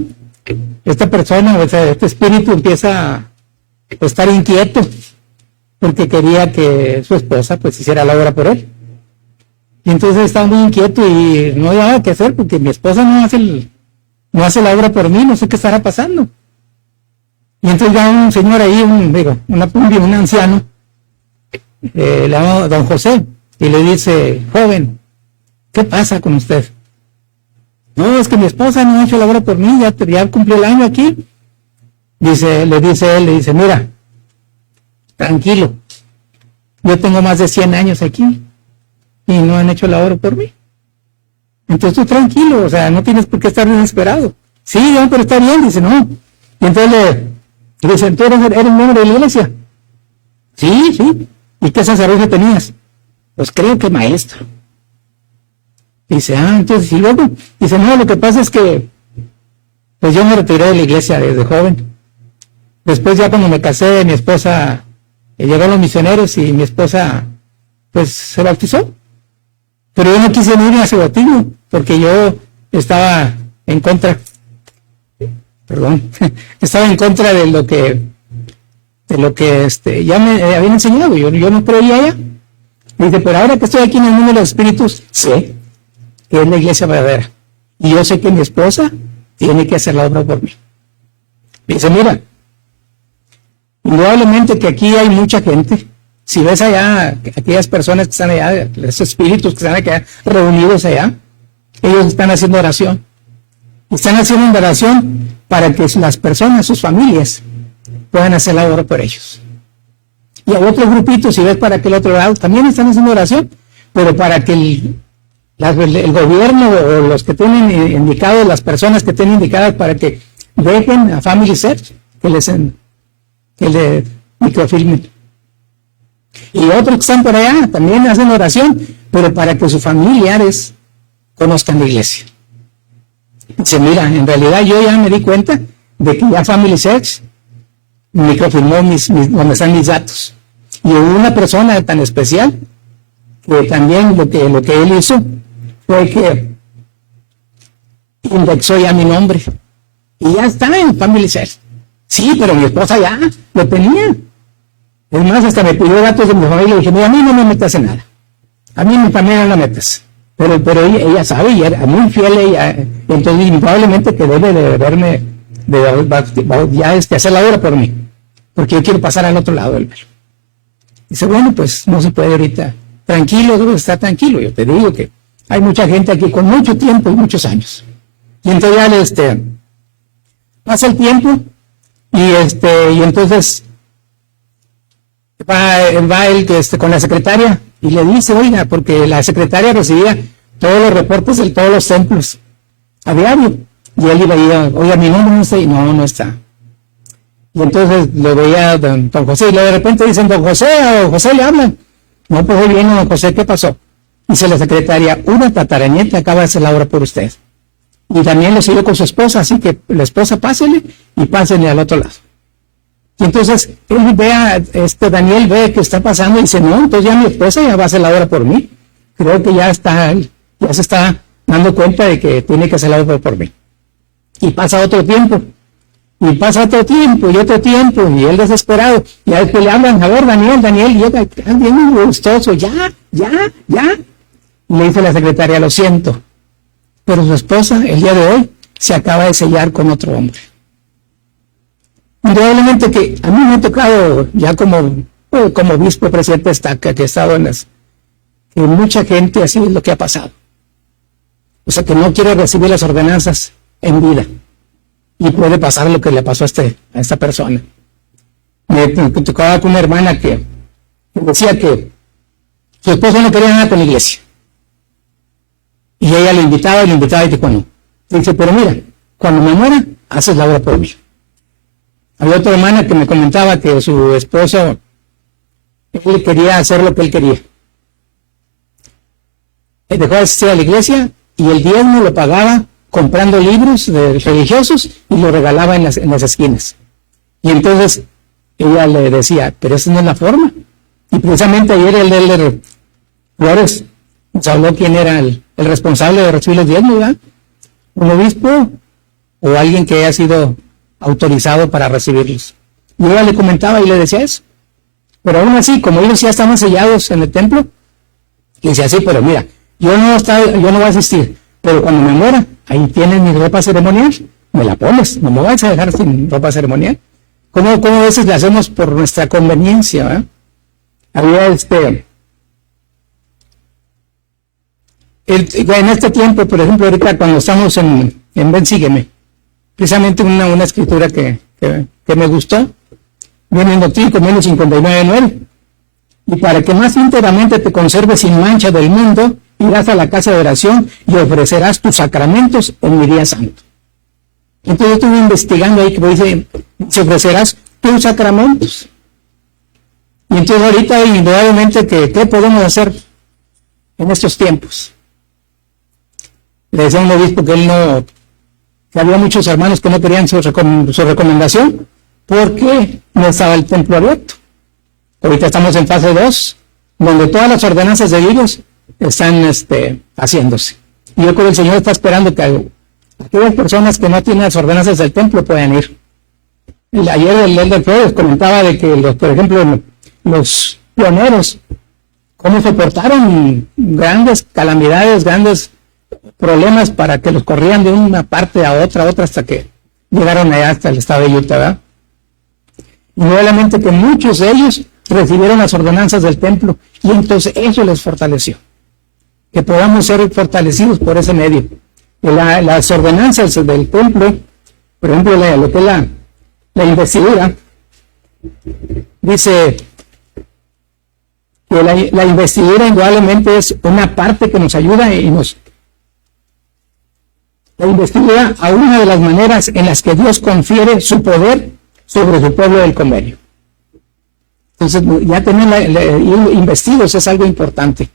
esta persona, o sea, este espíritu empieza a estar inquieto, porque quería que su esposa pues hiciera la obra por él. Y entonces estaba muy inquieto y no había nada que hacer, porque mi esposa no hace la obra por mí, no sé qué estará pasando. Y entonces va un señor ahí, un anciano, le llama don José, y le dice, joven, ¿qué pasa con usted? No, es que mi esposa no ha hecho la obra por mí, ya cumplió el año aquí. Le dice, mira, tranquilo, yo tengo más de 100 años aquí y no han hecho la obra por mí. Entonces tú tranquilo, o sea, no tienes por qué estar desesperado. Sí, no, pero está bien, dice, no. Y entonces le dice, ¿tú eres miembro de la iglesia? Sí. ¿Y qué sacerdocio tenías? Pues creo que maestro. Dice, entonces, y luego, dice, no, lo que pasa es que, pues yo me retiré de la iglesia desde joven. Después ya cuando me casé, mi esposa, llegaron los misioneros y mi esposa, pues se bautizó. Pero yo no quise ir a ese bautismo, porque yo estaba en contra de lo que ya me habían enseñado. Yo no creía ya. Dice, pero ahora que estoy aquí en el mundo de los espíritus, sé que es la iglesia verdadera. Y yo sé que mi esposa tiene que hacer la obra por mí. Dice, mira, indudablemente que aquí hay mucha gente. Si ves allá, aquellas personas que están allá, los espíritus que están acá reunidos allá, ellos están haciendo oración. Están haciendo oración para que las personas, sus familias, puedan hacer la obra por ellos. Y a otros grupitos, si ves para aquel otro lado, también están haciendo oración, pero para que el gobierno o los que tienen indicado, las personas que tienen indicadas para que dejen a Family Search, que le microfilmen. Y otros que están por allá también hacen oración, pero para que sus familiares conozcan la iglesia. Dice, mira, en realidad yo ya me di cuenta de que ya Family Search microfilmó donde están mis datos. Y hubo una persona tan especial que también lo que él hizo fue que indexó ya mi nombre Y ya está en Family Cell. Sí, pero mi esposa ya lo tenía. Es más, hasta me pidió datos de mi familia y dije, mira, a mí no me metas en nada. A mí mi familia no la metas. Pero ella sabe y era muy fiel ella. Entonces, probablemente que debe de verme, ya hacer la obra por mí. Porque yo quiero pasar al otro lado del velo. Dice, bueno, pues no se puede ahorita. Tranquilo, debes estar tranquilo. Yo te digo que hay mucha gente aquí con mucho tiempo y muchos años. Y entonces ya pasa el tiempo y entonces va él con la secretaria y le dice, oiga, porque la secretaria recibía todos los reportes de todos los templos a diario. Y él iba y oiga, mi nombre no está ahí. No, no está. Y entonces lo veía don José y de repente dicen, don José, o José le hablan. No, pues hoy viene don José, ¿qué pasó? Dice la secretaria, una tataranieta acaba de hacer la obra por usted. Y también lo siguió con su esposa, así que la esposa pásele y pásenle al otro lado. Y entonces él Daniel ve que está pasando y dice, no, entonces ya mi esposa ya va a hacer la obra por mí. Creo que ya se está dando cuenta de que tiene que hacer la obra por mí. Y pasa otro tiempo. Y pasa otro tiempo, y otro tiempo, y él desesperado. Y a después le hablan, a ver, Daniel, llega, bien gustoso, ya. Y le dice la secretaria, lo siento, pero su esposa, el día de hoy, se acaba de sellar con otro hombre. Indudablemente que a mí me ha tocado, ya como obispo presidente Estaca, que he estado que mucha gente así es lo que ha pasado. O sea, que no quiere recibir las ordenanzas en vida. Y puede pasar lo que le pasó a esta persona. Me tocaba con una hermana que decía que su esposo no quería nada con la iglesia. Y ella lo invitaba y dijo no. Dice, pero mira, cuando me muera, haces la obra por mí. Había otra hermana que me comentaba que su esposo, él quería hacer lo que él quería. Él dejó de asistir a la iglesia y el diezmo lo pagaba comprando libros religiosos y lo regalaba en las esquinas. Y entonces ella le decía, pero esa no es la forma. Y precisamente ayer el elder Flores nos habló quién era el responsable de recibir los diezmos, ¿verdad? Un obispo o alguien que haya sido autorizado para recibirlos. Y ella le comentaba y le decía eso. Pero aún así, como ellos ya estaban sellados en el templo, le decía, sí, pero mira, yo no voy a asistir, pero cuando me muera, ahí tienes mi ropa ceremonial, me la pones, no me vas a dejar sin ropa ceremonial. ¿Cómo a veces le hacemos por nuestra conveniencia? ¿Verdad? Había en este tiempo, por ejemplo, ahorita cuando estamos en Ven Sígueme, precisamente una escritura que me gustó, viene en Doctrina y Convenios 59:9, y para que más íntegramente te conserves sin mancha del mundo, irás a la casa de oración y ofrecerás tus sacramentos en mi día santo. Entonces yo estuve investigando ahí que dice, se ofrecerás tus sacramentos. Y entonces ahorita indudablemente ¿qué podemos hacer en estos tiempos? Le decía a un obispo que había muchos hermanos que no querían su recomendación porque no estaba el templo abierto. Ahorita estamos en fase 2, donde todas las ordenanzas de Dios están haciéndose. Y yo creo que el Señor está esperando que aquellas personas que no tienen las ordenanzas del templo puedan ir. Ayer el elder Flores comentaba de que, por ejemplo, los pioneros, cómo soportaron grandes calamidades, grandes problemas para que los corrían de una parte a otra, hasta que llegaron allá hasta el estado de Utah, ¿verdad? Y nuevamente que muchos de ellos recibieron las ordenanzas del templo y entonces eso les fortaleció. Que podamos ser fortalecidos por ese medio. Las ordenanzas del templo, por ejemplo, lo que es la investidura, dice que la investidura indudablemente es una parte que nos ayuda la investidura a una de las maneras en las que Dios confiere su poder sobre su pueblo del convenio. Entonces, ya tener investidos es algo importante.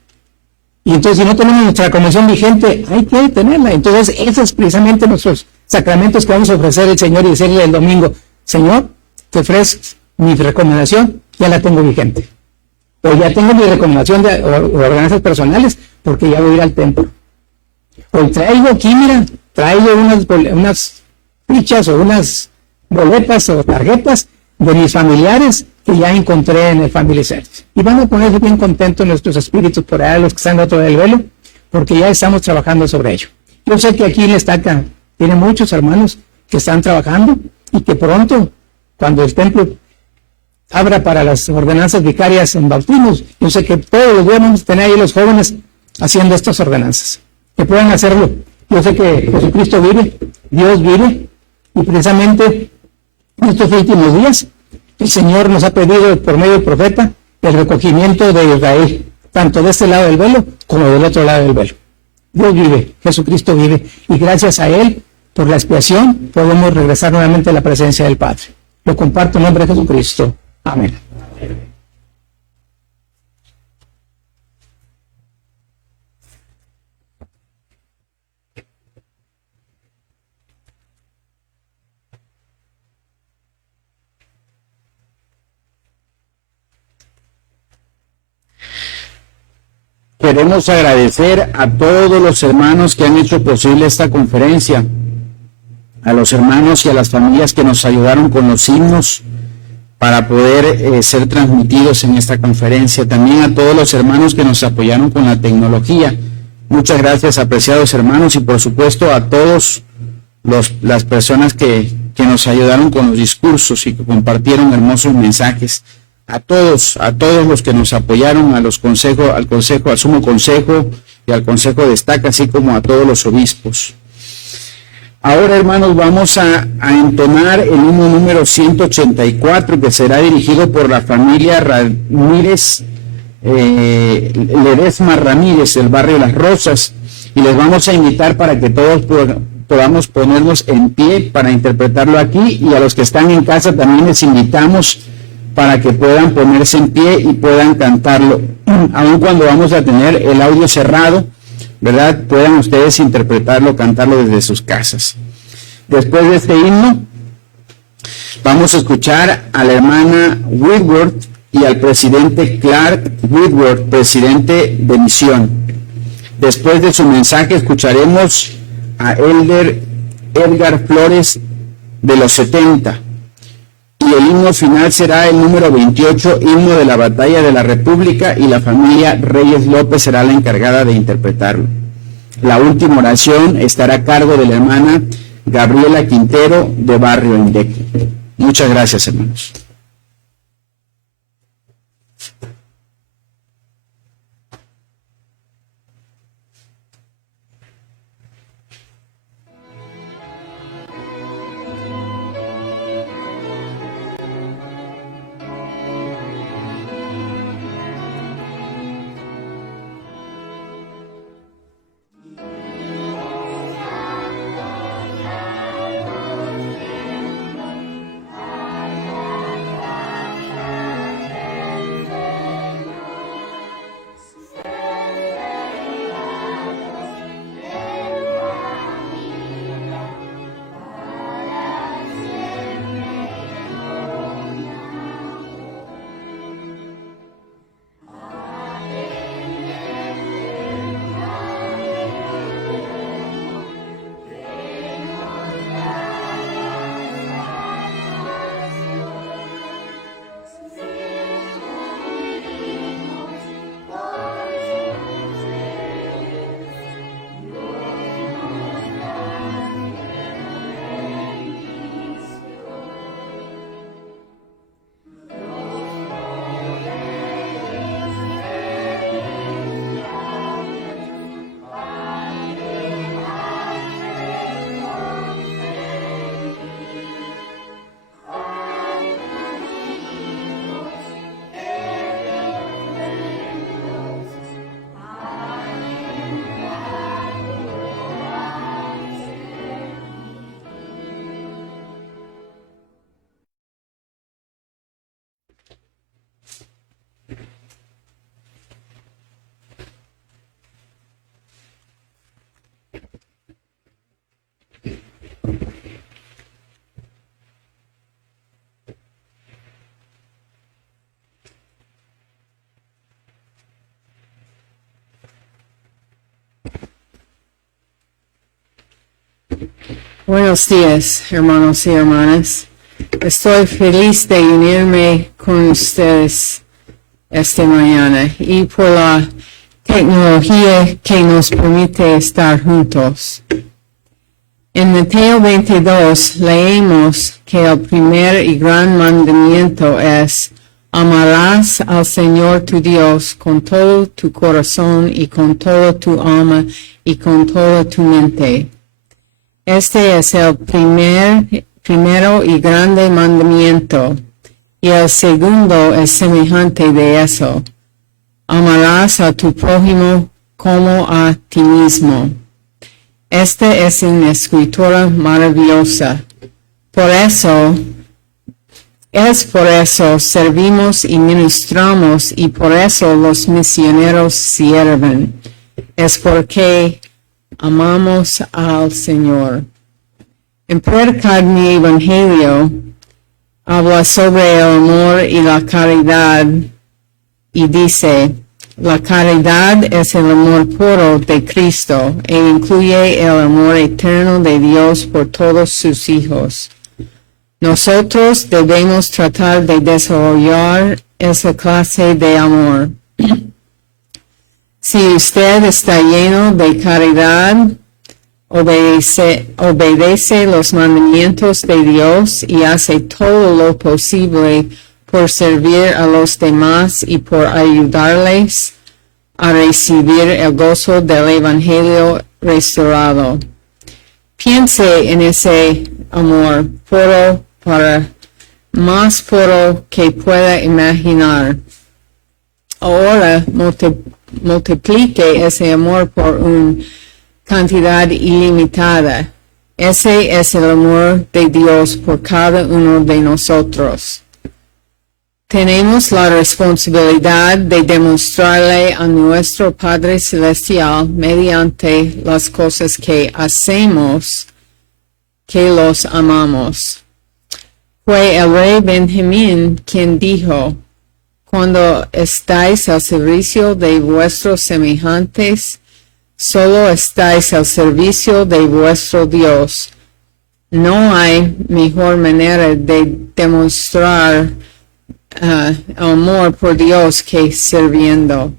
Y entonces, si no tenemos nuestra convención vigente, hay que tenerla. Entonces, esos es precisamente nuestros sacramentos que vamos a ofrecer al Señor y decirle el domingo, Señor, te ofrezco mi recomendación, ya la tengo vigente. O ya tengo mi recomendación de ordenanzas personales, porque ya voy a ir al templo. O traigo aquí, mira, traigo unas fichas o unas boletas o tarjetas de mis familiares que ya encontré en el Family Service. Y van a ponerse bien contentos nuestros espíritus por allá, los que están dentro del velo, porque ya estamos trabajando sobre ello. Yo sé que aquí en la estaca tiene muchos hermanos que están trabajando y que pronto, cuando el templo abra para las ordenanzas vicarias en bautismos, yo sé que todos los días vamos a tener ahí los jóvenes haciendo estas ordenanzas, que puedan hacerlo. Yo sé que Jesucristo vive, Dios vive, y precisamente en estos últimos días el Señor nos ha pedido por medio del profeta el recogimiento de Israel, tanto de este lado del velo como del otro lado del velo. Dios vive, Jesucristo vive, y gracias a Él, por la expiación, podemos regresar nuevamente a la presencia del Padre. Lo comparto en nombre de Jesucristo. Amén. Queremos agradecer a todos los hermanos que han hecho posible esta conferencia, a los hermanos y a las familias que nos ayudaron con los himnos para poder ser transmitidos en esta conferencia. También a todos los hermanos que nos apoyaron con la tecnología. Muchas gracias, apreciados hermanos, y por supuesto a todos las personas que nos ayudaron con los discursos y que compartieron hermosos mensajes. A todos los que nos apoyaron, al sumo consejo y al consejo de estaca, así como a todos los obispos. Ahora, hermanos, vamos a entonar el himno número 184, que será dirigido por la familia Ramírez, Ledesma Ramírez, del barrio Las Rosas, y les vamos a invitar para que todos podamos ponernos en pie para interpretarlo aquí, y a los que están en casa también les invitamos para que puedan ponerse en pie y puedan cantarlo, aun cuando vamos a tener el audio cerrado, ¿verdad? Puedan ustedes interpretarlo, cantarlo desde sus casas. Después de este himno, vamos a escuchar a la hermana Whitworth y al presidente Clark Whitworth, presidente de misión. Después de su mensaje, escucharemos a Elder Edgar Flores de los 70. Y el himno final será el número 28, himno de la Batalla de la República, y la familia Reyes López será la encargada de interpretarlo. La última oración estará a cargo de la hermana Gabriela Quintero, de Barrio Indec. Muchas gracias, hermanos. Buenos días, hermanos y hermanas. Estoy feliz de unirme con ustedes esta mañana y por la tecnología que nos permite estar juntos. En Mateo 22 leemos que el primer y gran mandamiento es: amarás al Señor tu Dios con todo tu corazón y con toda tu alma y con toda tu mente. Este es el primero y grande mandamiento, y el segundo es semejante de eso: amarás a tu prójimo como a ti mismo. Esta es una escritura maravillosa. Por eso servimos y ministramos, y por eso los misioneros sirven. Es porque amamos al Señor. En predicar mi evangelio habla sobre el amor y la caridad y dice: la caridad es el amor puro de Cristo e incluye el amor eterno de Dios por todos sus hijos. Nosotros debemos tratar de desarrollar esa clase de amor. Si usted está lleno de caridad, obedece los mandamientos de Dios y hace todo lo posible por servir a los demás y por ayudarles a recibir el gozo del Evangelio restaurado. Piense en ese amor puro, más puro que pueda imaginar. Ahora multiplique ese amor por una cantidad ilimitada. Ese es el amor de Dios por cada uno de nosotros. Tenemos la responsabilidad de demostrarle a nuestro Padre Celestial mediante las cosas que hacemos que los amamos. Fue el rey Benjamín quien dijo: cuando estáis al servicio de vuestros semejantes, solo estáis al servicio de vuestro Dios. No hay mejor manera de demostrar amor por Dios que sirviendo.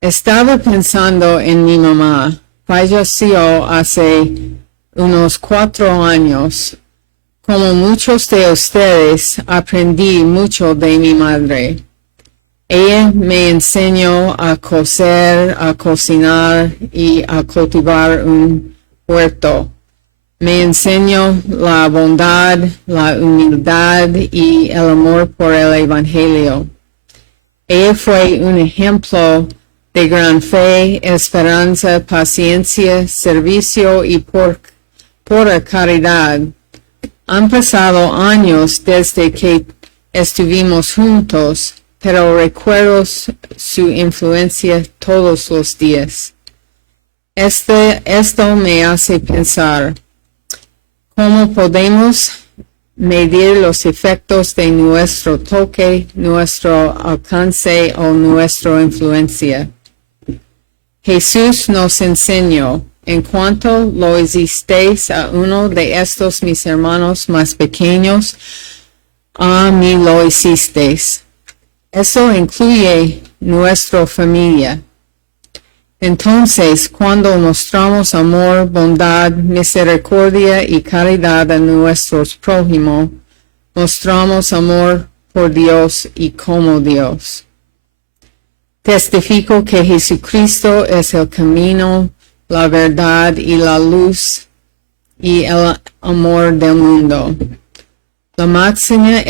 Estaba pensando en mi mamá. Falleció hace unos 4 años. Como muchos de ustedes, aprendí mucho de mi madre. Ella me enseñó a coser, a cocinar y a cultivar un huerto. Me enseñó la bondad, la humildad y el amor por el Evangelio. Ella fue un ejemplo de gran fe, esperanza, paciencia, servicio y pura caridad. Han pasado años desde que estuvimos juntos, pero recuerdo su influencia todos los días. Esto me hace pensar: ¿cómo podemos medir los efectos de nuestro toque, nuestro alcance o nuestra influencia? Jesús nos enseñó: en cuanto lo hicisteis a uno de estos mis hermanos más pequeños, a mí lo hicisteis. Eso incluye nuestra familia. Entonces, cuando mostramos amor, bondad, misericordia y caridad a nuestros prójimos, mostramos amor por Dios y como Dios. Testifico que Jesucristo es el camino, la verdad y la luz y el amor del mundo. La máxima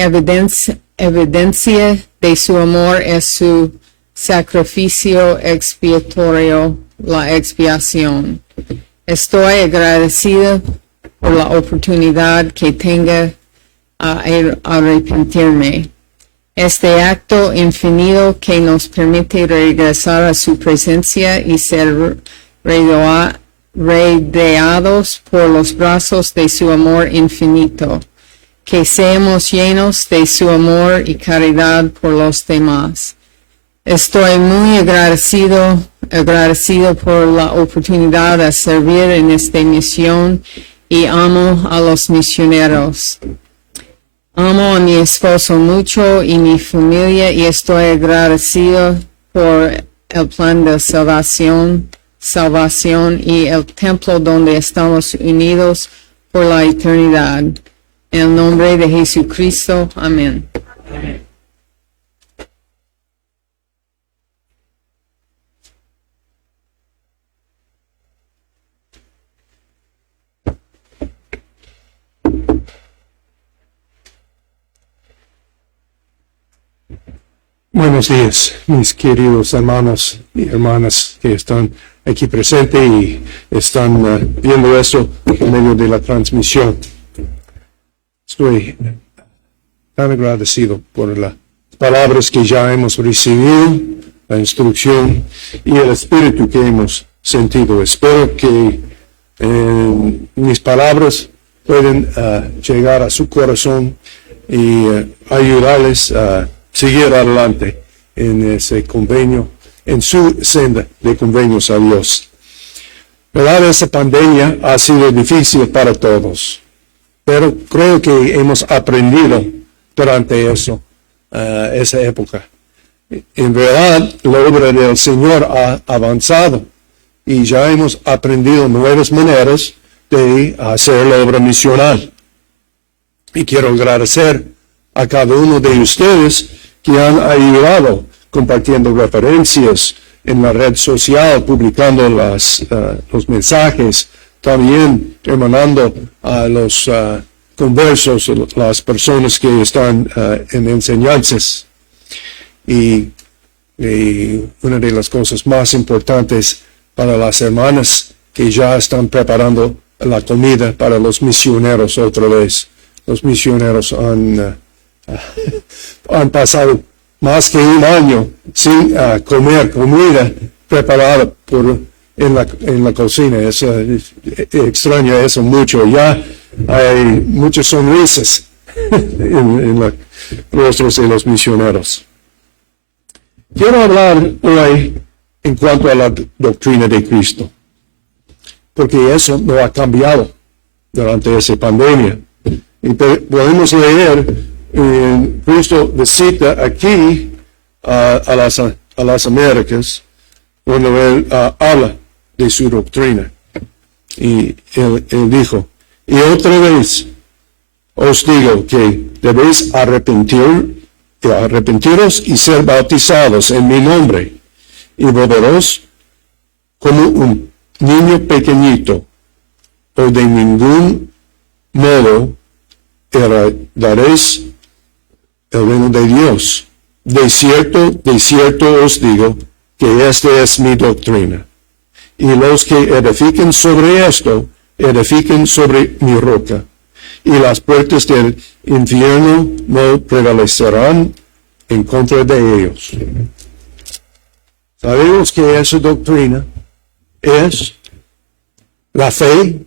evidencia de su amor es su sacrificio expiatorio, la expiación. Estoy agradecida por la oportunidad que tenga a arrepentirme. Este acto infinito que nos permite regresar a su presencia y ser rodeados por los brazos de su amor infinito. Que seamos llenos de su amor y caridad por los demás. Estoy muy agradecido por la oportunidad de servir en esta misión y amo a los misioneros. Amo a mi esposo mucho y mi familia y estoy agradecido por el plan de salvación y el templo donde estamos unidos por la eternidad. En el nombre de Jesucristo. Amén. Buenos días, mis queridos hermanos y hermanas que están aquí presentes y están viendo esto en medio de la transmisión. Estoy tan agradecido por las palabras que ya hemos recibido, la instrucción y el espíritu que hemos sentido. Espero que mis palabras pueden llegar a su corazón y ayudarles a seguir adelante en ese convenio, en su senda de convenios a Dios. ¿Verdad? Esa pandemia ha sido difícil para todos, pero creo que hemos aprendido durante esa época. En verdad, la obra del Señor ha avanzado y ya hemos aprendido nuevas maneras de hacer la obra misional. Y quiero agradecer a cada uno de ustedes que han ayudado compartiendo referencias en la red social, publicando los mensajes, también hermanando a los conversos, las personas que están en enseñanzas. Y una de las cosas más importantes para las hermanas que ya están preparando la comida para los misioneros otra vez. Los misioneros han pasado más que un año sin comer comida preparada en la cocina. Extraño eso mucho. Ya hay muchas sonrisas en los rostros de los misioneros. Quiero hablar hoy en cuanto a la doctrina de Cristo, porque eso no ha cambiado durante esa pandemia. Y podemos leer Cristo visita aquí a las Américas cuando él habla de su doctrina. Y él dijo, y otra vez os digo que debéis arrepentiros y ser bautizados en mi nombre, y volveros como un niño pequeñito, o de ningún modo heredaréis el reino de Dios. De cierto os digo que esta es mi doctrina. Y los que edifiquen sobre esto, edifiquen sobre mi roca. Y las puertas del infierno no prevalecerán en contra de ellos. Sabemos que esa doctrina es la fe,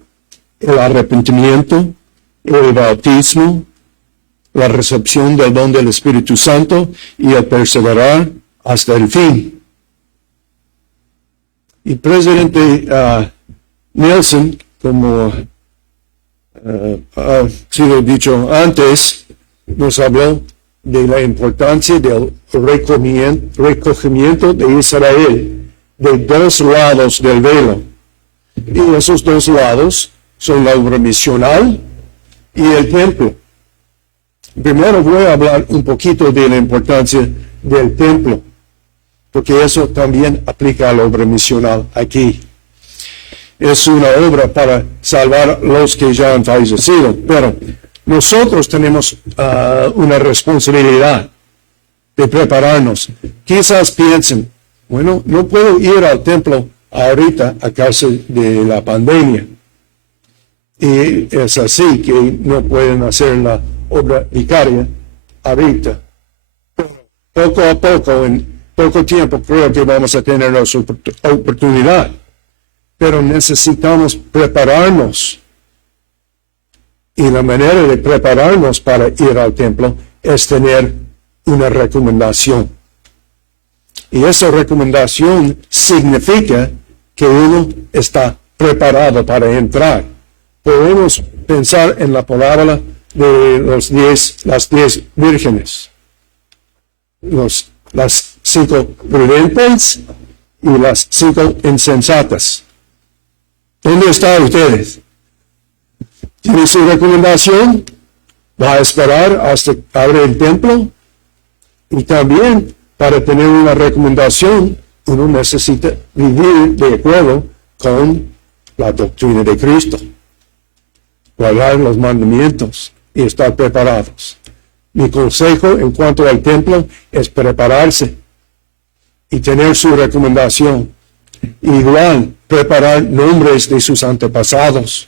el arrepentimiento, el bautismo, la recepción del don del Espíritu Santo y el perseverar hasta el fin. Y presidente Nelson, como ha sido dicho antes, nos habló de la importancia del recogimiento de Israel de dos lados del velo. Y esos dos lados son la obra misional y el templo. Primero voy a hablar un poquito de la importancia del templo, porque eso también aplica a la obra misional aquí. Es una obra para salvar a los que ya han fallecido, pero nosotros tenemos una responsabilidad de prepararnos. Quizás piensen, bueno, no puedo ir al templo ahorita a causa de la pandemia. Y es así que no pueden hacer la obra vicaria ahorita. Poco a poco, en poco tiempo, creo que vamos a tener la oportunidad. Pero necesitamos prepararnos. Y la manera de prepararnos para ir al templo es tener una recomendación. Y esa recomendación significa que uno está preparado para entrar. Podemos pensar en la parábola de las 10 vírgenes. Las 5 prudentes y las 5 insensatas. ¿Dónde están ustedes? ¿Tiene su recomendación? ¿Va a esperar hasta que abre el templo? Y también, para tener una recomendación, uno necesita vivir de acuerdo con la doctrina de Cristo. Guardar los mandamientos y estar preparados. Mi consejo en cuanto al templo es prepararse y tener su recomendación. Igual, preparar nombres de sus antepasados.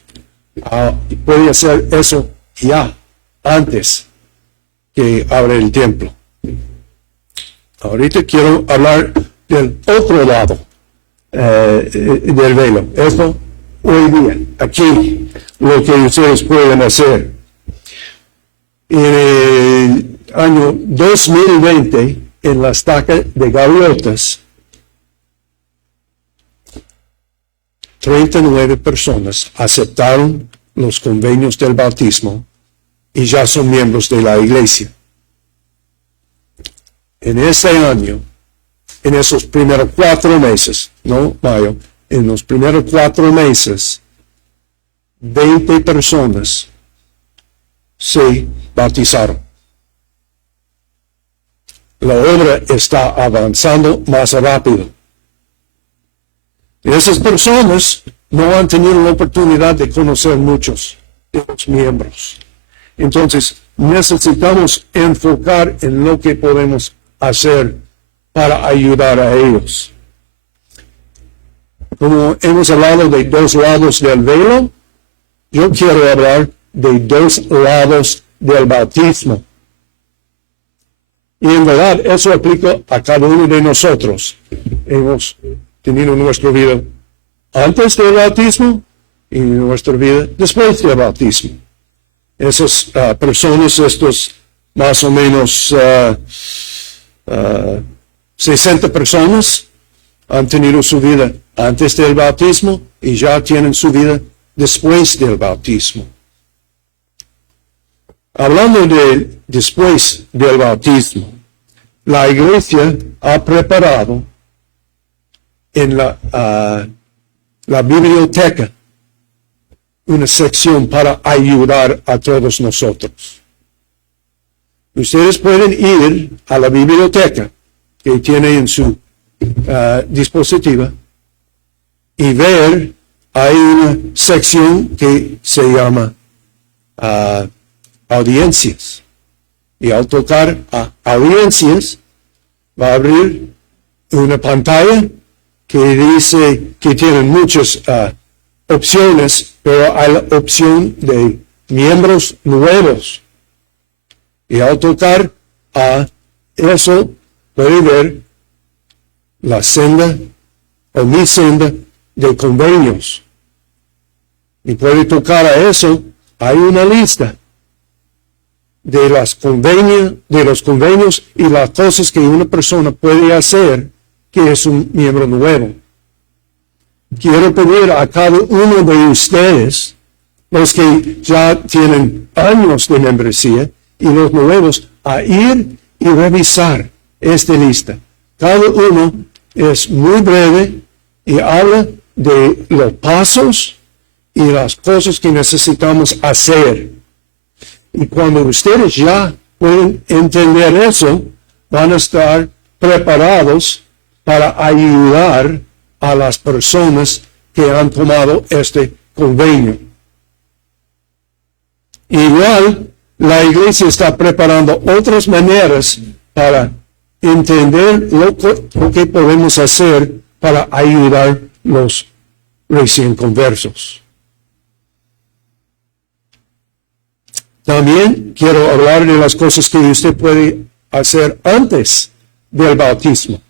Puede hacer eso ya, antes que abra el templo. Ahorita quiero hablar del otro lado del velo. Esto hoy día, aquí, lo que ustedes pueden hacer. En el año 2020, en la estaca de Gaviotas, 39 personas aceptaron los convenios del bautismo y ya son miembros de la iglesia. En ese año, en esos primeros 4 meses, no mayo, en los primeros 4 meses, 20 personas se bautizaron. La obra está avanzando más rápido. Esas personas no han tenido la oportunidad de conocer muchos de los miembros. Entonces, necesitamos enfocar en lo que podemos hacer para ayudar a ellos. Como hemos hablado de 2 lados del velo, yo quiero hablar de 2 lados del bautismo. Y en verdad eso aplica a cada uno de nosotros. Hemos tenido nuestra vida antes del bautismo y nuestra vida después del bautismo. Esas personas, estos más o menos 60 personas, han tenido su vida antes del bautismo y ya tienen su vida después del bautismo. Hablando de después del bautismo, la iglesia ha preparado en la biblioteca una sección para ayudar a todos nosotros. Ustedes pueden ir a la biblioteca que tiene en su dispositivo y ver, hay una sección que se llama audiencias. Y al tocar a audiencias, va a abrir una pantalla que dice que tienen muchas opciones, pero hay la opción de miembros nuevos. Y al tocar a eso, puede ver la senda o mi senda de convenios. Y puede tocar a eso, hay una lista de los convenios y las cosas que una persona puede hacer que es un miembro nuevo. Quiero pedir a cada uno de ustedes, los que ya tienen años de membresía y los nuevos, a ir y revisar esta lista. Cada uno es muy breve y habla de los pasos y las cosas que necesitamos hacer. Y cuando ustedes ya pueden entender eso, van a estar preparados para ayudar a las personas que han tomado este convenio. Igual, la iglesia está preparando otras maneras para entender lo que podemos hacer para ayudar los recién conversos. También quiero hablar de las cosas que usted puede hacer antes del bautismo.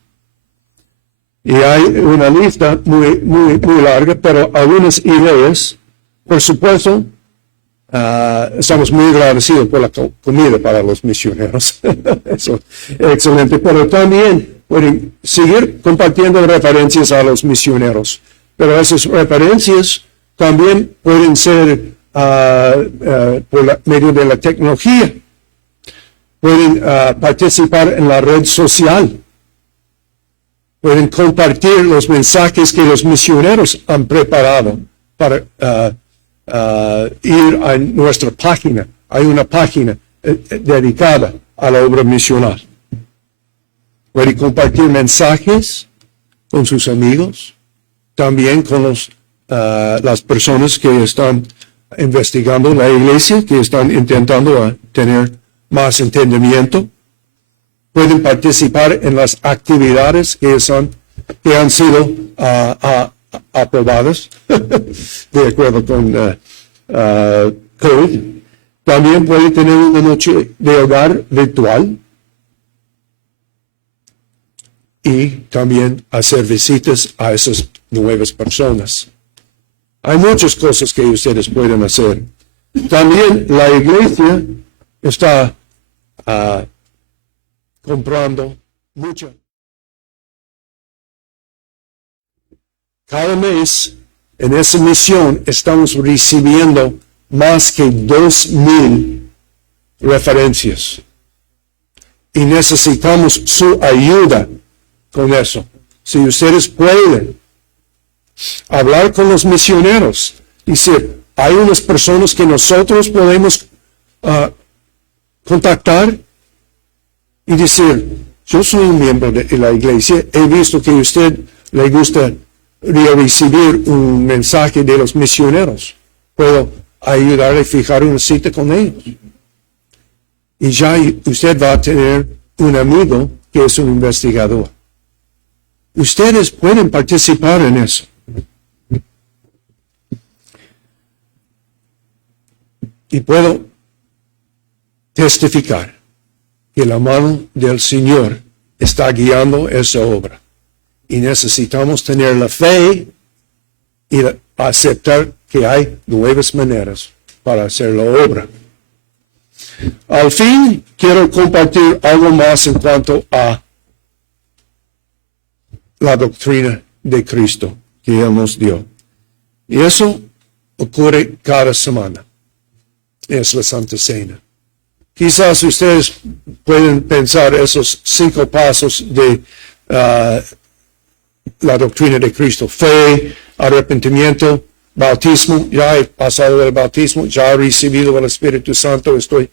Y hay una lista muy larga, pero algunas ideas. Por supuesto, estamos muy agradecidos por la comida para los misioneros. Eso es excelente. Pero también pueden seguir compartiendo referencias a los misioneros, pero esas referencias también pueden ser por medio de la tecnología. Pueden participar en la red social. Pueden compartir los mensajes que los misioneros han preparado para ir a nuestra página. Hay una página dedicada a la obra misional. Pueden compartir mensajes con sus amigos, también con las personas que están investigando la iglesia, que están intentando tener más entendimiento. Pueden participar en las actividades que han sido aprobadas de acuerdo con COVID. También pueden tener una noche de hogar virtual y también hacer visitas a esas nuevas personas. Hay muchas cosas que ustedes pueden hacer. También la iglesia está comprando mucho. Cada mes en esa misión estamos recibiendo más que 2,000 referencias. Y necesitamos su ayuda con eso. Si ustedes pueden hablar con los misioneros, decir, hay unas personas que nosotros podemos contactar y decir, yo soy un miembro de la iglesia, he visto que a usted le gusta recibir un mensaje de los misioneros. Puedo ayudarle a fijar una cita con ellos. Y ya usted va a tener un amigo que es un investigador. Ustedes pueden participar en eso. Y puedo testificar que la mano del Señor está guiando esa obra. Y necesitamos tener la fe y aceptar que hay nuevas maneras para hacer la obra. Al fin, quiero compartir algo más en cuanto a la doctrina de Cristo que Él nos dio. Y eso ocurre cada semana. Es la Santa Cena. Quizás ustedes pueden pensar esos 5 pasos de la doctrina de Cristo: fe, arrepentimiento, bautismo. Ya he pasado el bautismo, ya he recibido el Espíritu Santo, estoy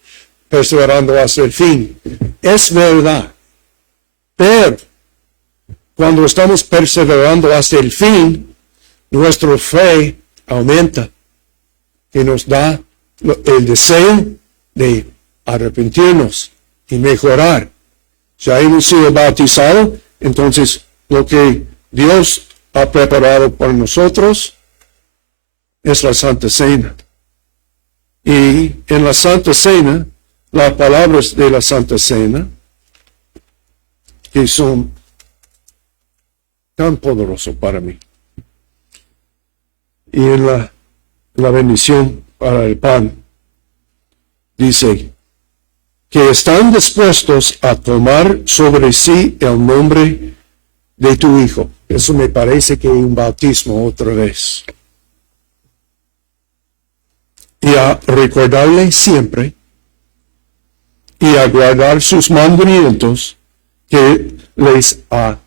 perseverando hasta el fin. Es verdad, pero cuando estamos perseverando hasta el fin, nuestra fe aumenta, que nos da el deseo de arrepentirnos y mejorar. Ya hemos sido bautizados, entonces lo que Dios ha preparado para nosotros es la Santa Cena. Y en la Santa Cena, las palabras de la Santa Cena, que son tan poderosas para mí. Y en la bendición para el pan, dice que están dispuestos a tomar sobre sí el nombre de tu Hijo. Eso me parece que es un bautismo otra vez. Y a recordarle siempre y a guardar sus mandamientos que les ha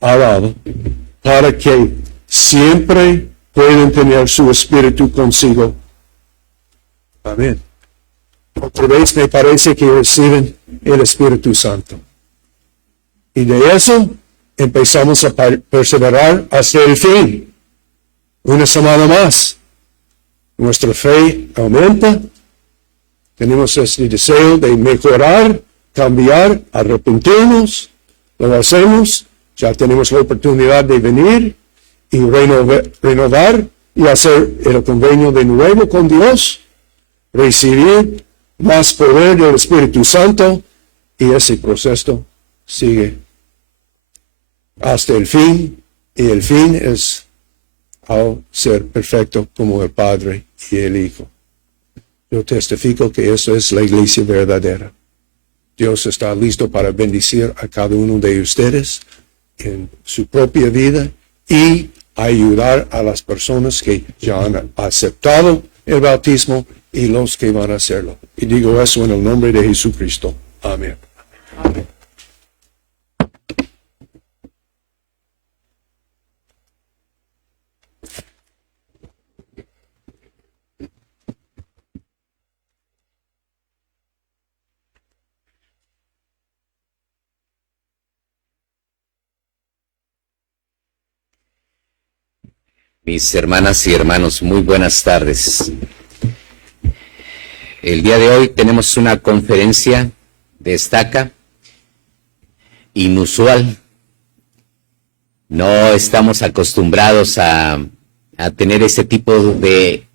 dado, para que siempre puedan tener su espíritu consigo. Amén. Otra vez me parece que reciben el Espíritu Santo. Y de eso empezamos a perseverar hasta el fin. Una semana más. Nuestra fe aumenta. Tenemos este deseo de mejorar, cambiar, arrepentirnos. Lo hacemos. Ya tenemos la oportunidad de venir y renovar y hacer el convenio de nuevo con Dios. Recibir más poder del Espíritu Santo, y ese proceso sigue hasta el fin, y el fin es al ser perfecto como el Padre y el Hijo. Yo testifico que eso es la iglesia verdadera. Dios está listo para bendecir a cada uno de ustedes en su propia vida y ayudar a las personas que ya han aceptado el bautismo y los que van a hacerlo. Y digo eso en el nombre de Jesucristo. Amén. Amén. Mis hermanas y hermanos, muy buenas tardes. El día de hoy tenemos una conferencia de Estaca inusual. No estamos acostumbrados a tener este tipo de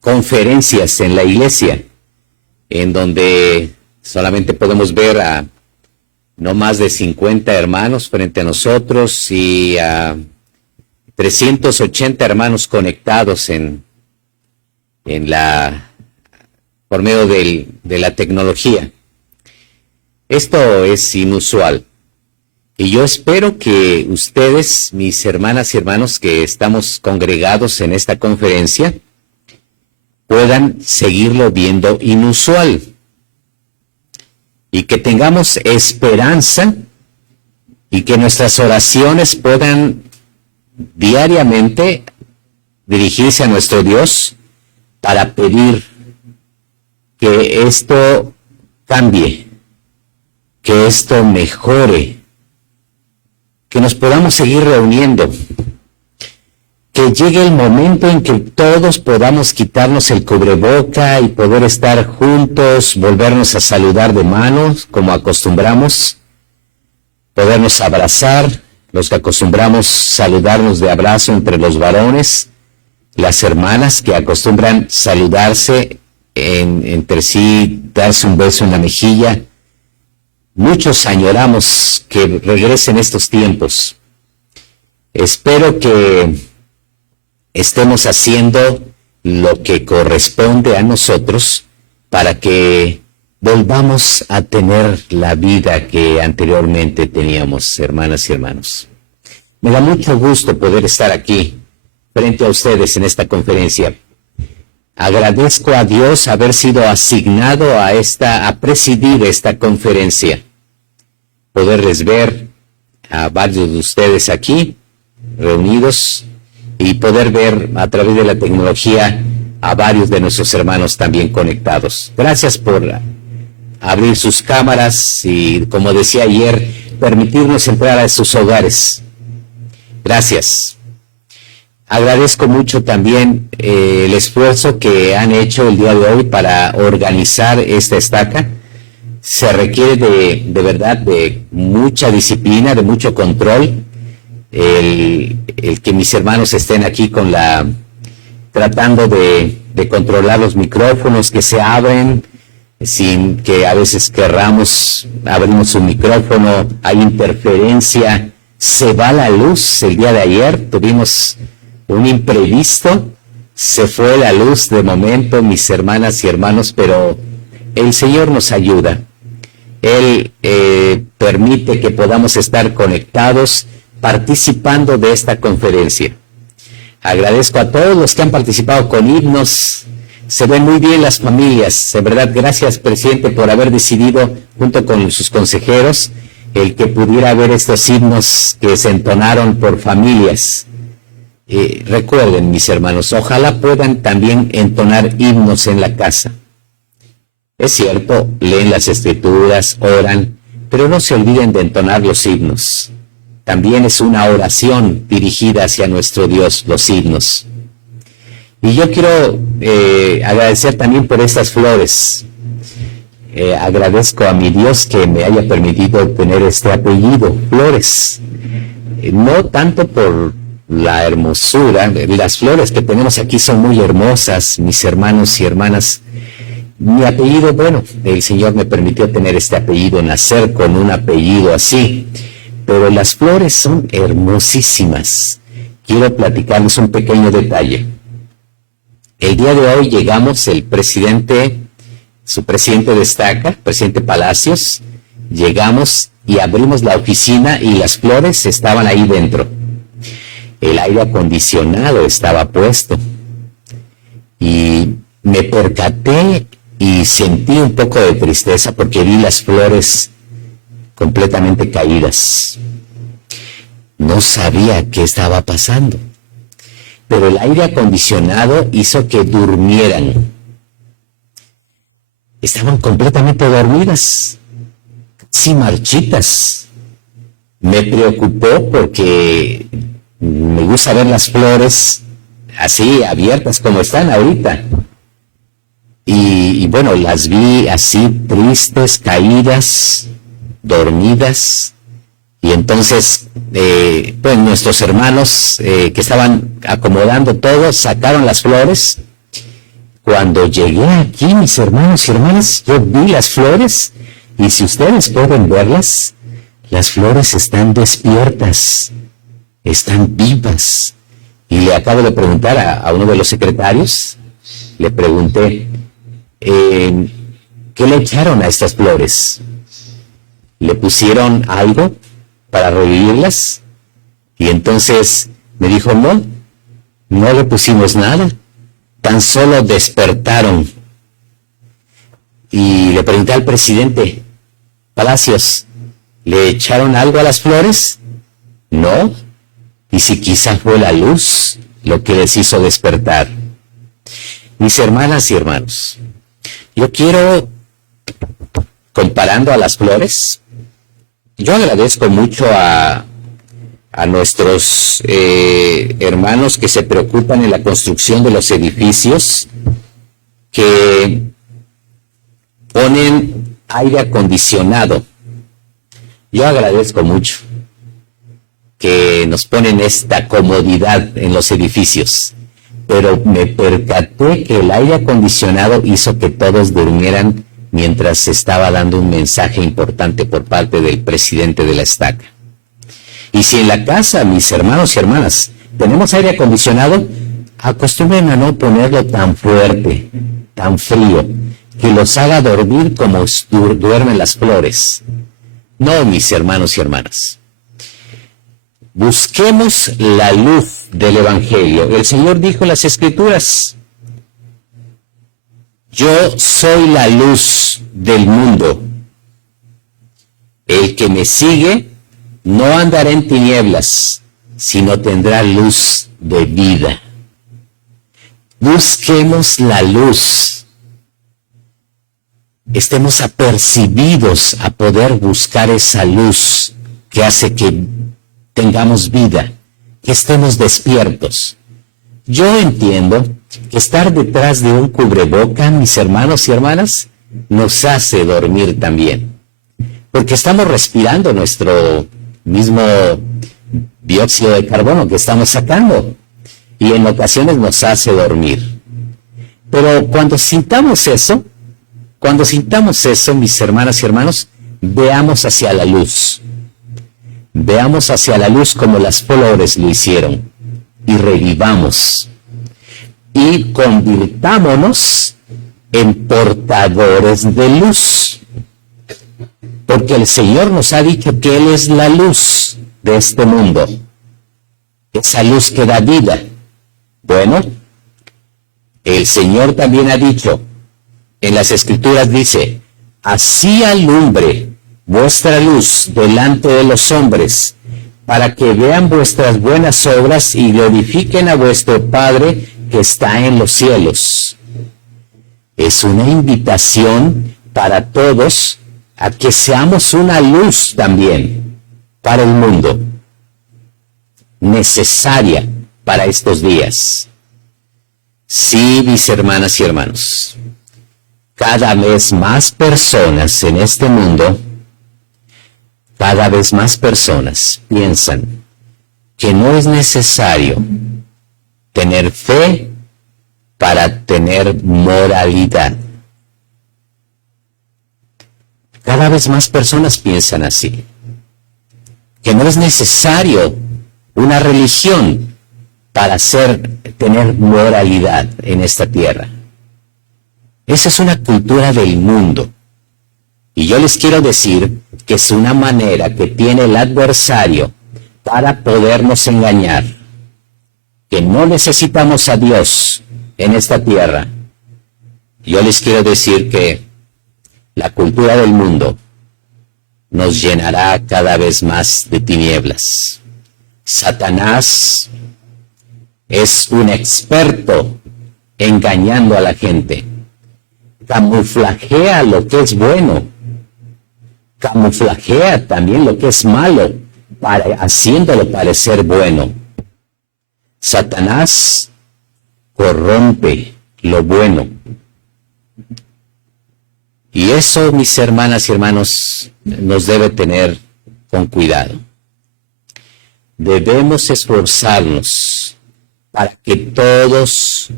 conferencias en la iglesia, en donde solamente podemos ver a no más de 50 hermanos frente a nosotros y a 380 hermanos conectados por medio de la tecnología. Esto es inusual. Y yo espero que ustedes, mis hermanas y hermanos que estamos congregados en esta conferencia, puedan seguirlo viendo inusual. Y que tengamos esperanza y que nuestras oraciones puedan diariamente dirigirse a nuestro Dios para pedir que esto cambie, que esto mejore, que nos podamos seguir reuniendo, que llegue el momento en que todos podamos quitarnos el cubreboca y poder estar juntos, volvernos a saludar de manos como acostumbramos, podernos abrazar, los que acostumbramos saludarnos de abrazo entre los varones, las hermanas que acostumbran saludarse entre sí, darse un beso en la mejilla. Muchos añoramos que regresen estos tiempos. Espero que estemos haciendo lo que corresponde a nosotros para que volvamos a tener la vida que anteriormente teníamos, hermanas y hermanos. Me da mucho gusto poder estar aquí frente a ustedes en esta conferencia. Agradezco a Dios haber sido asignado a presidir esta conferencia. Poderles ver a varios de ustedes aquí, reunidos, y poder ver a través de la tecnología a varios de nuestros hermanos también conectados. Gracias por abrir sus cámaras y, como decía ayer, permitirnos entrar a sus hogares. Gracias. Agradezco mucho también el esfuerzo que han hecho el día de hoy para organizar esta estaca. Se requiere de verdad de mucha disciplina, de mucho control. El que mis hermanos estén aquí tratando de controlar los micrófonos que se abren, sin que a veces querramos, abrimos un micrófono, hay interferencia, se va la luz. El día de ayer tuvimos un imprevisto, se fue la luz de momento, mis hermanas y hermanos, pero el Señor nos ayuda. Él permite que podamos estar conectados, participando de esta conferencia. Agradezco a todos los que han participado con himnos. Se ven muy bien las familias. De verdad, gracias, presidente, por haber decidido, junto con sus consejeros, el que pudiera haber estos himnos que se entonaron por familias. Recuerden, mis hermanos, ojalá puedan también entonar himnos en la casa. Es cierto, leen las escrituras, oran, pero no se olviden de entonar los himnos. También es una oración dirigida hacia nuestro Dios, los himnos. Y yo quiero agradecer también por estas flores. Agradezco a mi Dios que me haya permitido tener este apellido, Flores. No tanto por la hermosura, las flores que tenemos aquí son muy hermosas, mis hermanos y hermanas. Mi apellido, bueno, el Señor me permitió tener este apellido, nacer con un apellido así, pero las flores son hermosísimas. Quiero platicarles un pequeño detalle. El día de hoy llegamos, su presidente de Estaca, presidente Palacios, llegamos y abrimos la oficina y las flores estaban ahí dentro. El aire acondicionado estaba puesto. Y me percaté y sentí un poco de tristeza porque vi las flores completamente caídas. No sabía qué estaba pasando, pero el aire acondicionado hizo que durmieran. Estaban completamente dormidas, sin marchitas. Me preocupó porque me gusta ver las flores así abiertas como están ahorita. Y bueno, las vi así tristes, caídas, dormidas. Y entonces, pues nuestros hermanos que estaban acomodando todo, sacaron las flores. Cuando llegué aquí, mis hermanos y hermanas, yo vi las flores, y si ustedes pueden verlas, las flores están despiertas, están vivas. Y le acabo de preguntar a uno de los secretarios, le pregunté, ¿qué le echaron a estas flores? ¿Le pusieron algo para revivirlas? Y entonces me dijo, no le pusimos nada, tan solo despertaron. Y le pregunté al presidente, Palacios, ¿le echaron algo a las flores? No. Y si quizá fue la luz lo que les hizo despertar. Mis hermanas y hermanos, yo quiero, comparando a las flores, yo agradezco mucho a nuestros hermanos que se preocupan en la construcción de los edificios, que ponen aire acondicionado. Yo agradezco mucho que nos ponen esta comodidad en los edificios, pero me percaté que el aire acondicionado hizo que todos durmieran mientras se estaba dando un mensaje importante por parte del presidente de la estaca. Y si en la casa, mis hermanos y hermanas, tenemos aire acondicionado, acostumbren a no ponerlo tan fuerte, tan frío, que los haga dormir como duermen las flores. No, mis hermanos y hermanas. Busquemos la luz del Evangelio. El Señor dijo en las Escrituras, yo soy la luz del mundo. El que me sigue no andará en tinieblas, sino tendrá luz de vida. Busquemos la luz. Estemos apercibidos a poder buscar esa luz que hace que tengamos vida, que estemos despiertos. Yo entiendo que estar detrás de un cubreboca, mis hermanos y hermanas, nos hace dormir también, porque estamos respirando nuestro mismo dióxido de carbono que estamos sacando, y en ocasiones nos hace dormir. Pero cuando sintamos eso, mis hermanas y hermanos, veamos hacia la luz. Veamos hacia la luz como las flores lo hicieron, y revivamos, y convirtámonos en portadores de luz, porque el Señor nos ha dicho que Él es la luz de este mundo, esa luz que da vida. Bueno, el Señor también ha dicho, en las Escrituras dice, así alumbre vuestra luz delante de los hombres, para que vean vuestras buenas obras y glorifiquen a vuestro Padre que está en los cielos. Es una invitación para todos a que seamos una luz también para el mundo, necesaria para estos días. Sí, mis hermanas y hermanos, cada vez más personas en este mundo, cada vez más personas piensan que no es necesario tener fe para tener moralidad. Cada vez más personas piensan así, que no es necesario una religión para tener moralidad en esta tierra. Esa es una cultura del mundo. Y yo les quiero decir que es una manera que tiene el adversario para podernos engañar, que no necesitamos a Dios en esta tierra. Yo les quiero decir que la cultura del mundo nos llenará cada vez más de tinieblas. Satanás es un experto engañando a la gente. Camuflajea lo que es bueno. Camuflajea también lo que es malo, haciéndolo parecer bueno. Satanás corrompe lo bueno. Y eso, mis hermanas y hermanos, nos debe tener con cuidado. Debemos esforzarnos para que todos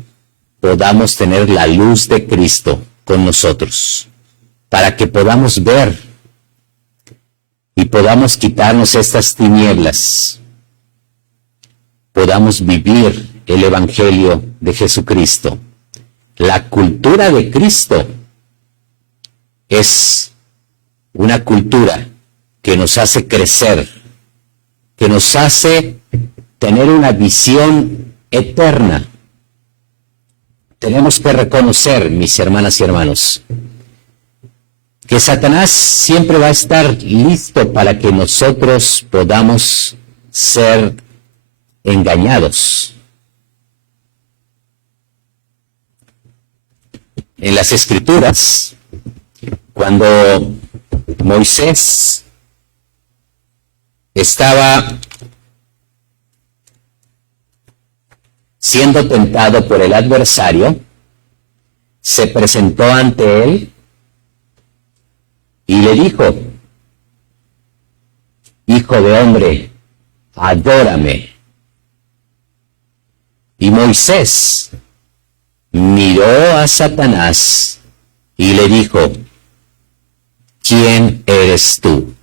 podamos tener la luz de Cristo con nosotros, para que podamos ver y podamos quitarnos estas tinieblas, podamos vivir el Evangelio de Jesucristo. La cultura de Cristo es una cultura que nos hace crecer, que nos hace tener una visión eterna. Tenemos que reconocer, mis hermanas y hermanos, que Satanás siempre va a estar listo para que nosotros podamos ser engañados. En las Escrituras, cuando Moisés estaba siendo tentado por el adversario, se presentó ante él y le dijo: Hijo de hombre, adórame. Y Moisés miró a Satanás y le dijo: ¿Quién eres tú?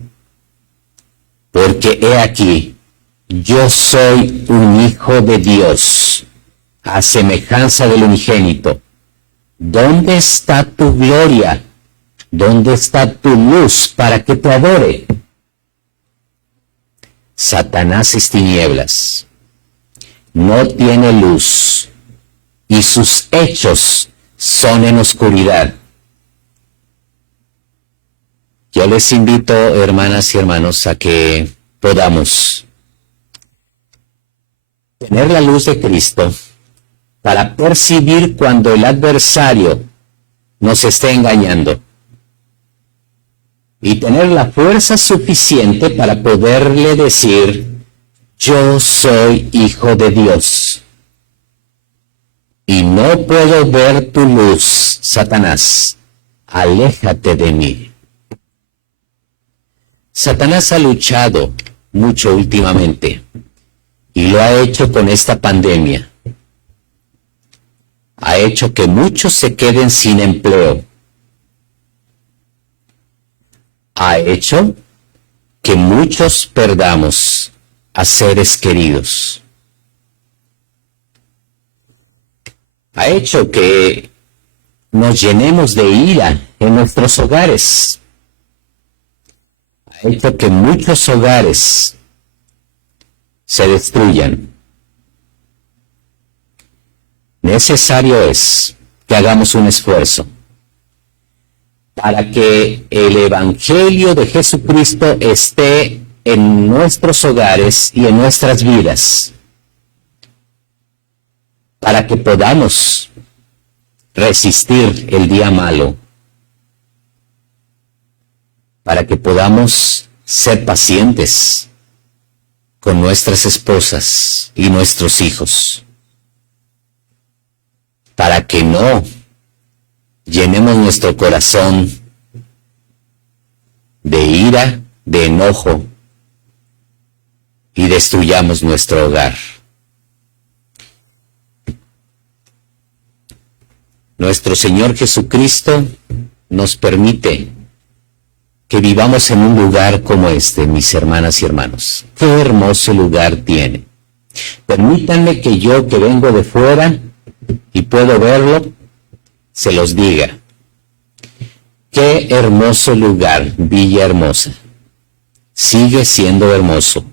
Porque he aquí, yo soy un hijo de Dios, a semejanza del unigénito. ¿Dónde está tu gloria? ¿Dónde está tu luz para que te adore? Satanás es tinieblas, no tiene luz, y sus hechos son en oscuridad. Yo les invito, hermanas y hermanos, a que podamos tener la luz de Cristo para percibir cuando el adversario nos esté engañando y tener la fuerza suficiente para poderle decir: yo soy hijo de Dios y no puedo ver tu luz, Satanás, aléjate de mí. Satanás ha luchado mucho últimamente y lo ha hecho con esta pandemia. Ha hecho que muchos se queden sin empleo. Ha hecho que muchos perdamos a seres queridos. Ha hecho que nos llenemos de ira en nuestros hogares. Ha hecho que muchos hogares se destruyan. Necesario es que hagamos un esfuerzo para que el Evangelio de Jesucristo esté en nuestros hogares y en nuestras vidas, para que podamos resistir el día malo, para que podamos ser pacientes con nuestras esposas y nuestros hijos, para que no llenemos nuestro corazón de ira, de enojo y destruyamos nuestro hogar. Nuestro Señor Jesucristo nos permite que vivamos en un lugar como este, mis hermanas y hermanos. Qué hermoso lugar tiene. Permítanme que yo, que vengo de fuera y puedo verlo, se los diga. Qué hermoso lugar, Villahermosa. Sigue siendo hermoso.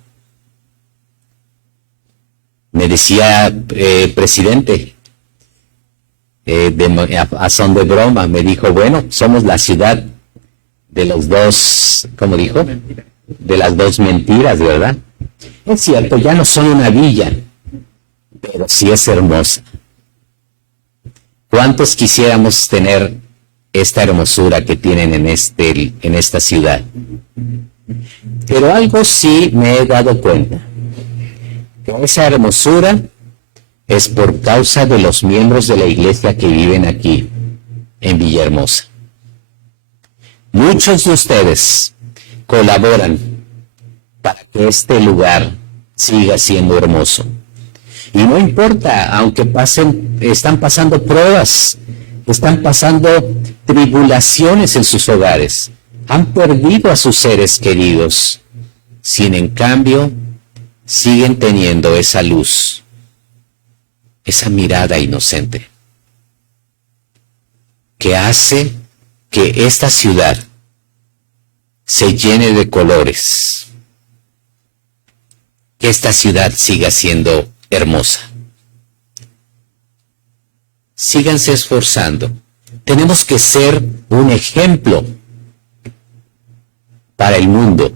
Me decía presidente, a son de broma, me dijo, bueno, somos la ciudad de los dos, ¿cómo dijo? De las dos mentiras, ¿verdad? Es cierto, ya no son una villa, pero sí es hermosa. ¿Cuántos quisiéramos tener esta hermosura que tienen en esta ciudad? Pero algo sí me he dado cuenta, que esa hermosura es por causa de los miembros de la iglesia que viven aquí, en Villahermosa. Muchos de ustedes colaboran para que este lugar siga siendo hermoso. Y no importa, aunque están pasando pruebas, están pasando tribulaciones en sus hogares, han perdido a sus seres queridos, sin en cambio siguen teniendo esa luz, esa mirada inocente, que hace que esta ciudad se llene de colores, que esta ciudad siga siendo hermosa. Síganse esforzando. Tenemos que ser un ejemplo para el mundo.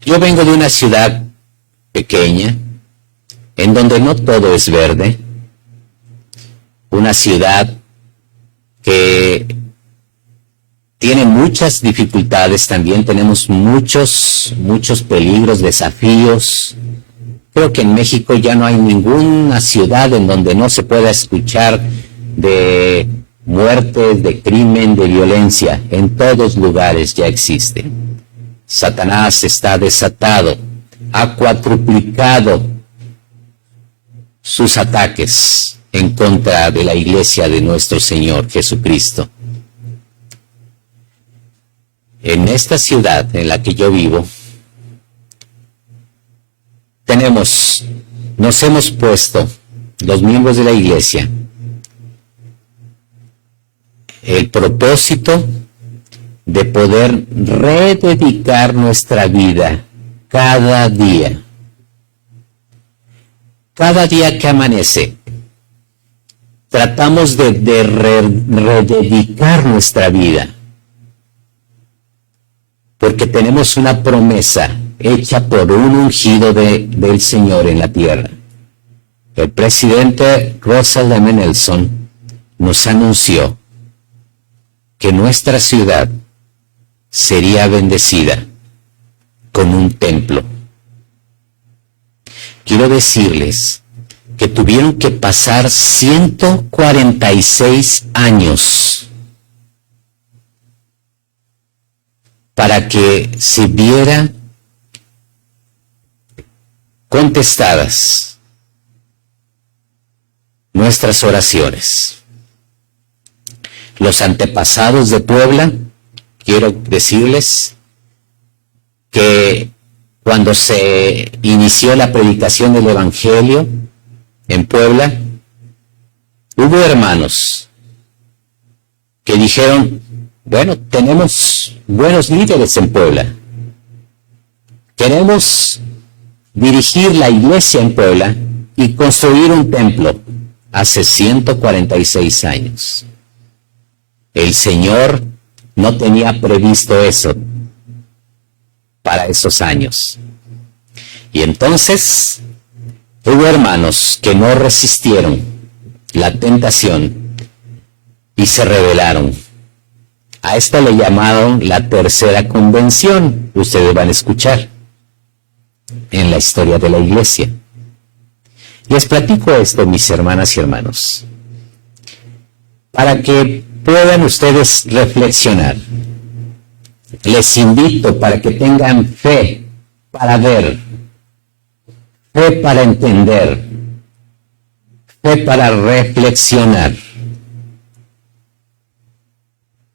Yo vengo de una ciudad pequeña, en donde no todo es verde, una ciudad que tiene muchas dificultades, también tenemos muchos peligros, desafíos. Creo que en México ya no hay ninguna ciudad en donde no se pueda escuchar de muertes, de crimen, de violencia. En todos lugares ya existe. Satanás está desatado, ha cuatruplicado sus ataques en contra de la iglesia de nuestro Señor Jesucristo. En esta ciudad en la que yo vivo, nos hemos puesto, los miembros de la iglesia, el propósito de poder rededicar nuestra vida cada día. Cada día que amanece, tratamos de rededicar nuestra vida, porque tenemos una promesa hecha por un ungido del Señor en la tierra. El presidente Russell M. Nelson nos anunció que nuestra ciudad sería bendecida con un templo. Quiero decirles que tuvieron que pasar 146 años para que se viera contestadas nuestras oraciones. Los antepasados de Puebla, quiero decirles que cuando se inició la predicación del Evangelio en Puebla, hubo hermanos que dijeron, bueno, tenemos buenos líderes en Puebla, queremos dirigir la iglesia en Puebla y construir un templo hace 146 años. El Señor no tenía previsto eso para esos años. Y entonces hubo hermanos que no resistieron la tentación y se rebelaron. A esto le llamaron la tercera convención. Ustedes van a escuchar en la historia de la iglesia. Les platico esto, mis hermanas y hermanos, para que puedan ustedes reflexionar. Les invito para que tengan fe para ver, fe para entender, fe para reflexionar.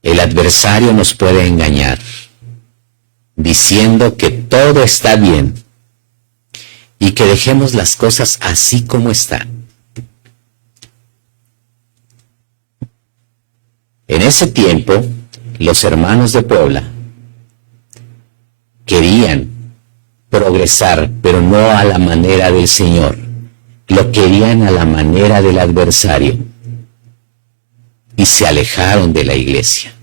El adversario nos puede engañar diciendo que todo está bien y que dejemos las cosas así como están. En ese tiempo, los hermanos de Puebla querían progresar, pero no a la manera del Señor. Lo querían a la manera del adversario. Y se alejaron de la iglesia.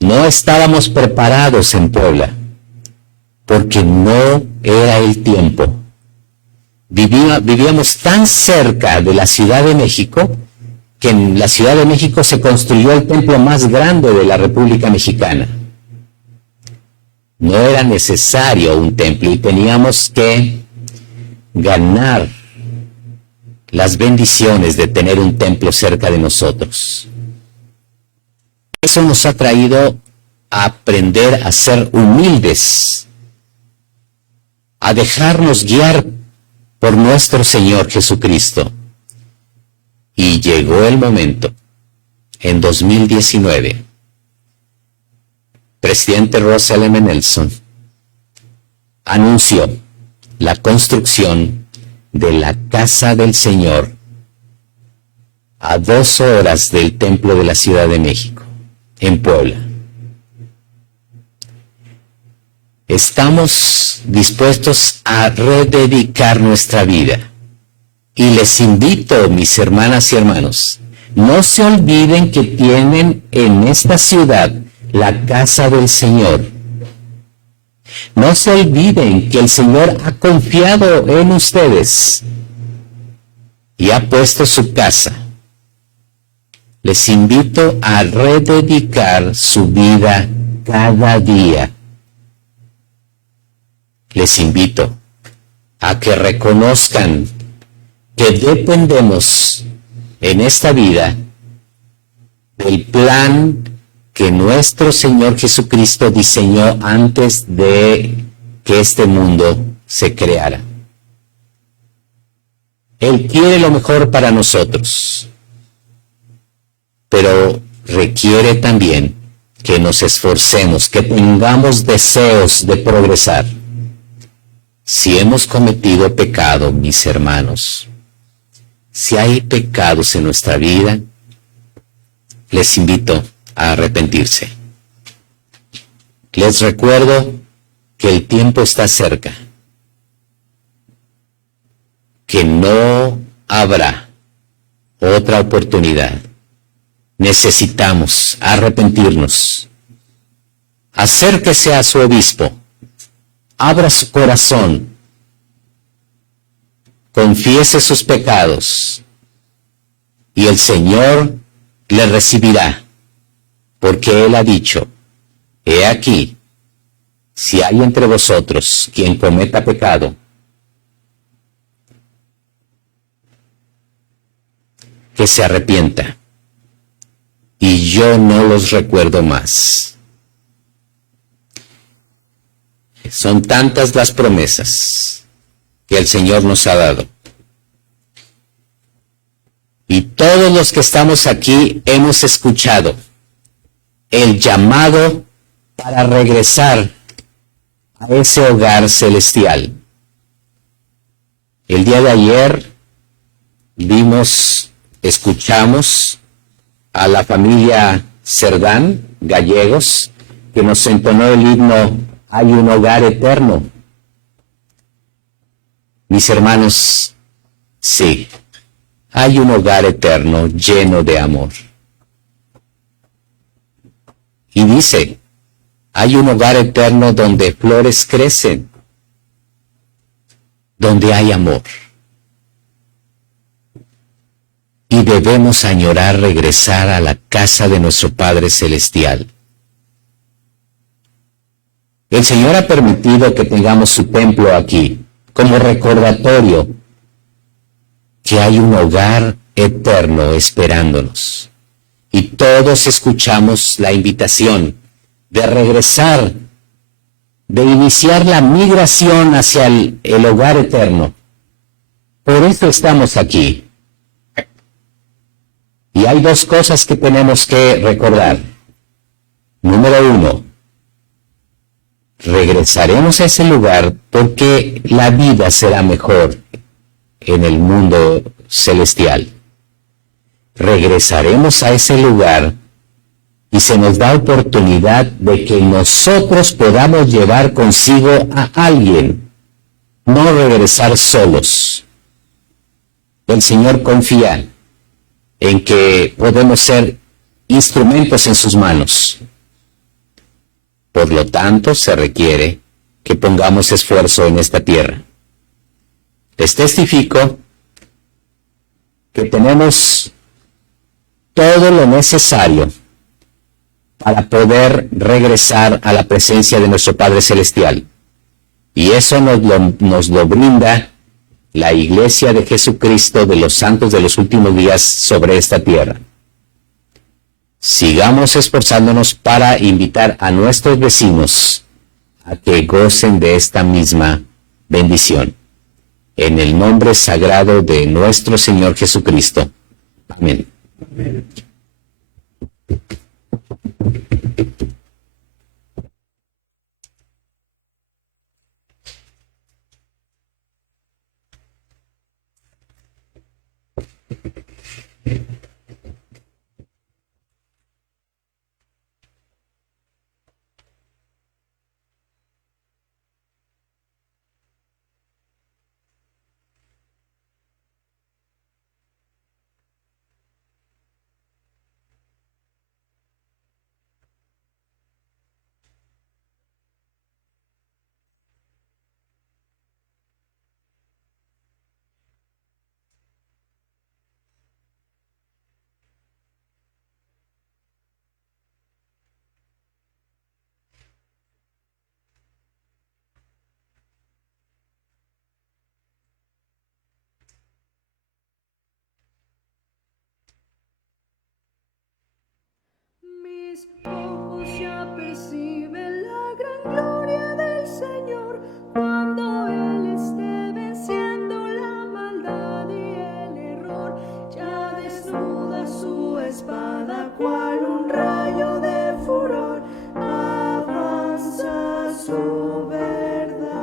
No estábamos preparados en Puebla, porque no era el tiempo. Vivíamos tan cerca de la Ciudad de México, que en la Ciudad de México se construyó el templo más grande de la República Mexicana. No era necesario un templo y teníamos que ganar las bendiciones de tener un templo cerca de nosotros. Eso nos ha traído a aprender a ser humildes, a dejarnos guiar por nuestro Señor Jesucristo. Y llegó el momento, en 2019, presidente Russell M. Nelson anunció la construcción de la Casa del Señor a 2 horas del Templo de la Ciudad de México, en Puebla. Estamos dispuestos a rededicar nuestra vida. Y les invito, mis hermanas y hermanos, no se olviden que tienen en esta ciudad la casa del Señor. No se olviden que el Señor ha confiado en ustedes y ha puesto su casa. Les invito a rededicar su vida cada día. Les invito a que reconozcan que dependemos en esta vida del plan que nuestro Señor Jesucristo diseñó antes de que este mundo se creara. Él quiere lo mejor para nosotros, pero requiere también que nos esforcemos, que tengamos deseos de progresar. Si hemos cometido pecado, mis hermanos, si hay pecados en nuestra vida, les invito a arrepentirse. Les recuerdo que el tiempo está cerca, que no habrá otra oportunidad. Necesitamos arrepentirnos. Acérquese a su obispo, abra su corazón, confiese sus pecados y el Señor le recibirá, porque Él ha dicho: he aquí, si hay entre vosotros quien cometa pecado, que se arrepienta, y yo no los recuerdo más. Son tantas las promesas que el Señor nos ha dado. Y todos los que estamos aquí hemos escuchado el llamado para regresar a ese hogar celestial. El día de ayer escuchamos a la familia Cerdán, gallegos, que nos entonó el himno "Hay un hogar eterno". Mis hermanos, sí, hay un hogar eterno lleno de amor. Y dice, hay un hogar eterno donde flores crecen, donde hay amor. Y debemos añorar regresar a la casa de nuestro Padre Celestial. El Señor ha permitido que tengamos su templo aquí, como recordatorio que hay un hogar eterno esperándonos. Y todos escuchamos la invitación de regresar, de iniciar la migración hacia el hogar eterno. Por eso estamos aquí. Y hay 2 cosas que tenemos que recordar. Número 1, regresaremos a ese lugar porque la vida será mejor en el mundo celestial. regresaremos a ese lugar y se nos da oportunidad de que nosotros podamos llevar consigo a alguien, no regresar solos. El Señor confía en que podemos ser instrumentos en sus manos. Por lo tanto, se requiere que pongamos esfuerzo en esta tierra. Les testifico que tenemos todo lo necesario para poder regresar a la presencia de nuestro Padre Celestial. Y eso nos lo brinda la Iglesia de Jesucristo de los Santos de los Últimos Días sobre esta tierra. Sigamos esforzándonos para invitar a nuestros vecinos a que gocen de esta misma bendición. En el nombre sagrado de nuestro Señor Jesucristo. Amén. Mis ojos ya perciben la gran gloria del Señor cuando Él esté venciendo la maldad y el error. Ya desnuda su espada cual un rayo de furor, avanza su verdad.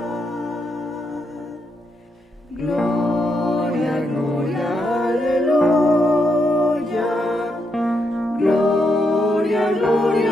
Gloria, gloria, aleluya. Gloria, gloria.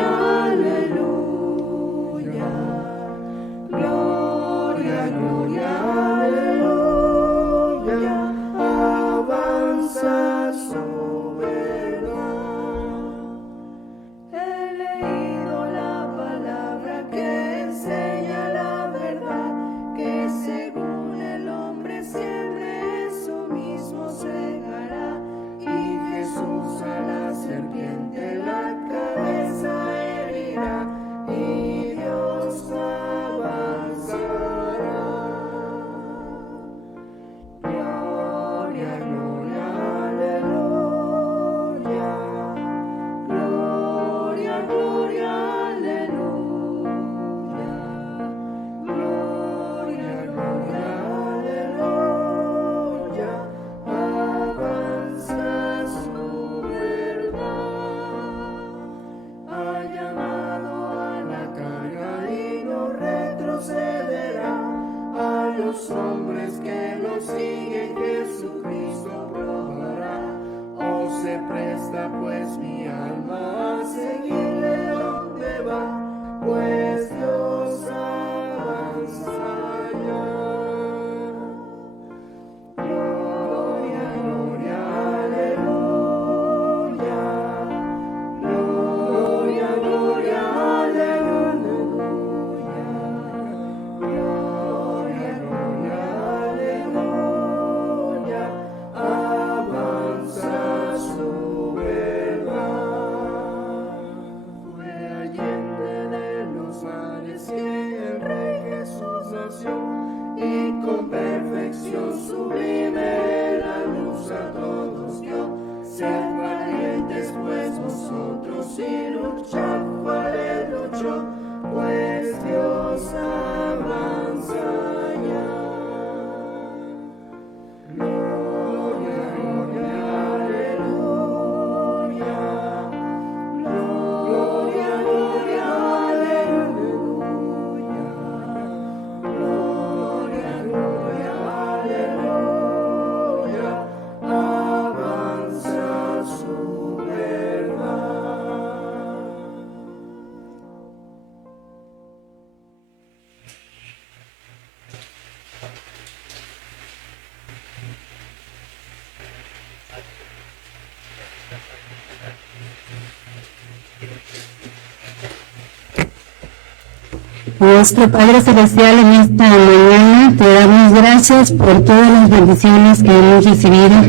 Nuestro Padre Celestial, en esta mañana te damos gracias por todas las bendiciones que hemos recibido.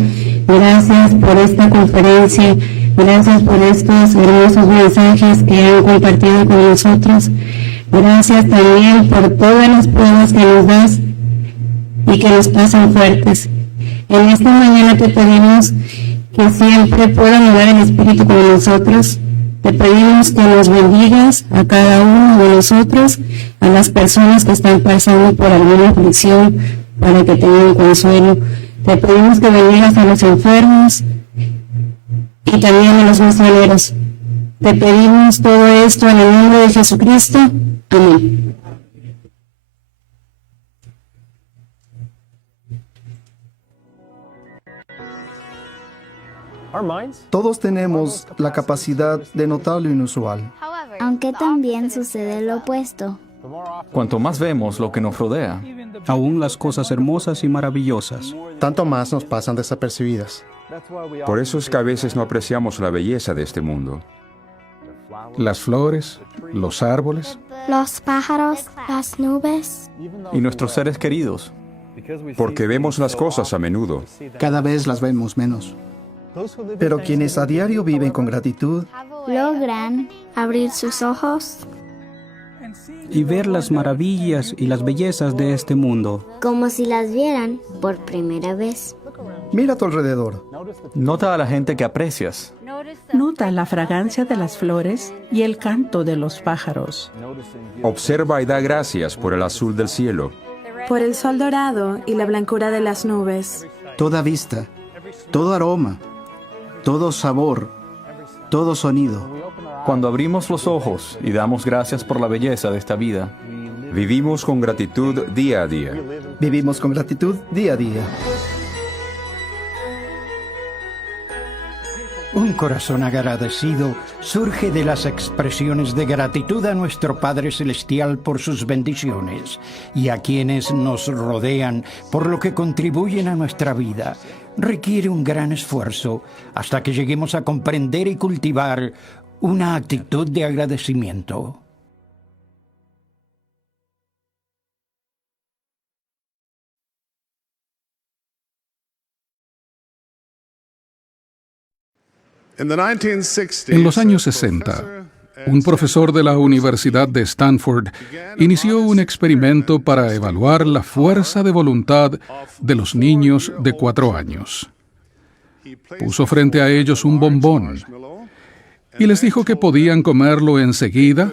Gracias por esta conferencia. Gracias por estos hermosos mensajes que han compartido con nosotros. Gracias también por todas las pruebas que nos das y que nos pasan fuertes. En esta mañana te pedimos que siempre pueda morar el Espíritu con nosotros. Te pedimos que nos bendigas a cada uno de nosotros, a las personas que están pasando por alguna aflicción, para que tengan consuelo. Te pedimos que bendigas a los enfermos y también a los misioneros. Te pedimos todo esto en el nombre de Jesucristo. Amén. Todos tenemos la capacidad de notar lo inusual. Aunque también sucede lo opuesto. Cuanto más vemos lo que nos rodea, aún las cosas hermosas y maravillosas, tanto más nos pasan desapercibidas. Por eso es que a veces no apreciamos la belleza de este mundo. Las flores, los árboles, los pájaros, las nubes y nuestros seres queridos. Porque vemos las cosas a menudo. Cada vez las vemos menos. Pero quienes a diario viven con gratitud logran abrir sus ojos y ver las maravillas y las bellezas de este mundo, como si las vieran por primera vez. Mira a tu alrededor. Nota a la gente que aprecias. Nota la fragancia de las flores y el canto de los pájaros. Observa y da gracias por el azul del cielo, por el sol dorado y la blancura de las nubes. Toda vista, todo aroma, todo sabor, todo sonido. Cuando abrimos los ojos y damos gracias por la belleza de esta vida, vivimos con gratitud día a día. Vivimos con gratitud día a día. Un corazón agradecido surge de las expresiones de gratitud a nuestro Padre Celestial por sus bendiciones y a quienes nos rodean por lo que contribuyen a nuestra vida. Requiere un gran esfuerzo hasta que lleguemos a comprender y cultivar una actitud de agradecimiento. En los años 60, un profesor de la Universidad de Stanford inició un experimento para evaluar la fuerza de voluntad de los niños de 4 años. Puso frente a ellos un bombón y les dijo que podían comerlo enseguida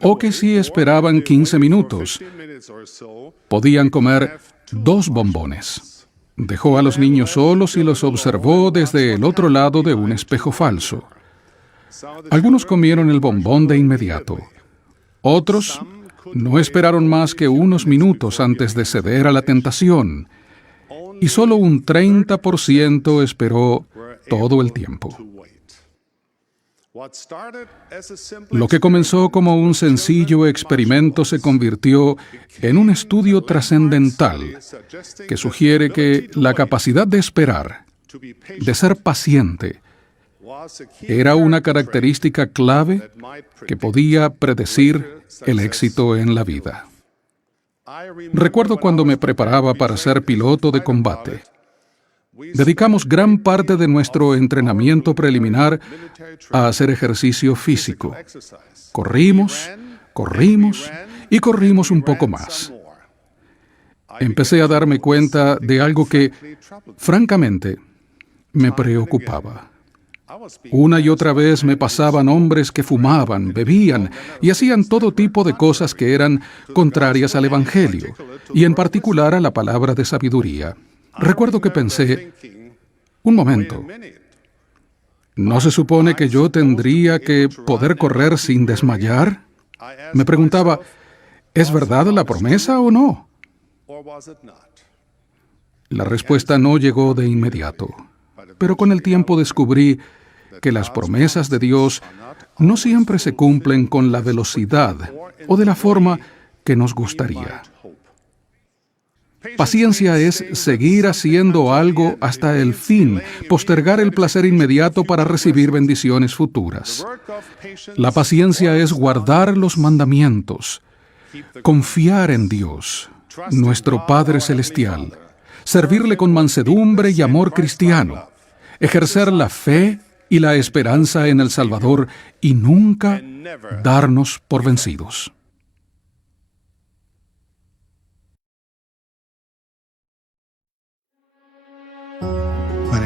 o que si esperaban 15 minutos, podían comer 2 bombones. Dejó a los niños solos y los observó desde el otro lado de un espejo falso. Algunos comieron el bombón de inmediato. Otros no esperaron más que unos minutos antes de ceder a la tentación. Y solo un 30% esperó todo el tiempo. Lo que comenzó como un sencillo experimento se convirtió en un estudio trascendental que sugiere que la capacidad de esperar, de ser paciente, era una característica clave que podía predecir el éxito en la vida. Recuerdo cuando me preparaba para ser piloto de combate. Dedicamos gran parte de nuestro entrenamiento preliminar a hacer ejercicio físico. Corrimos y corrimos un poco más. Empecé a darme cuenta de algo que, francamente, me preocupaba. Una y otra vez me pasaban hombres que fumaban, bebían y hacían todo tipo de cosas que eran contrarias al Evangelio, y en particular a la palabra de sabiduría. Recuerdo que pensé, un momento, ¿no se supone que yo tendría que poder correr sin desmayar? Me preguntaba, ¿es verdad la promesa o no? La respuesta no llegó de inmediato, pero con el tiempo descubrí que las promesas de Dios no siempre se cumplen con la velocidad o de la forma que nos gustaría. Paciencia es seguir haciendo algo hasta el fin, postergar el placer inmediato para recibir bendiciones futuras. La paciencia es guardar los mandamientos, confiar en Dios, nuestro Padre Celestial, servirle con mansedumbre y amor cristiano, ejercer la fe y la esperanza en el Salvador y nunca darnos por vencidos.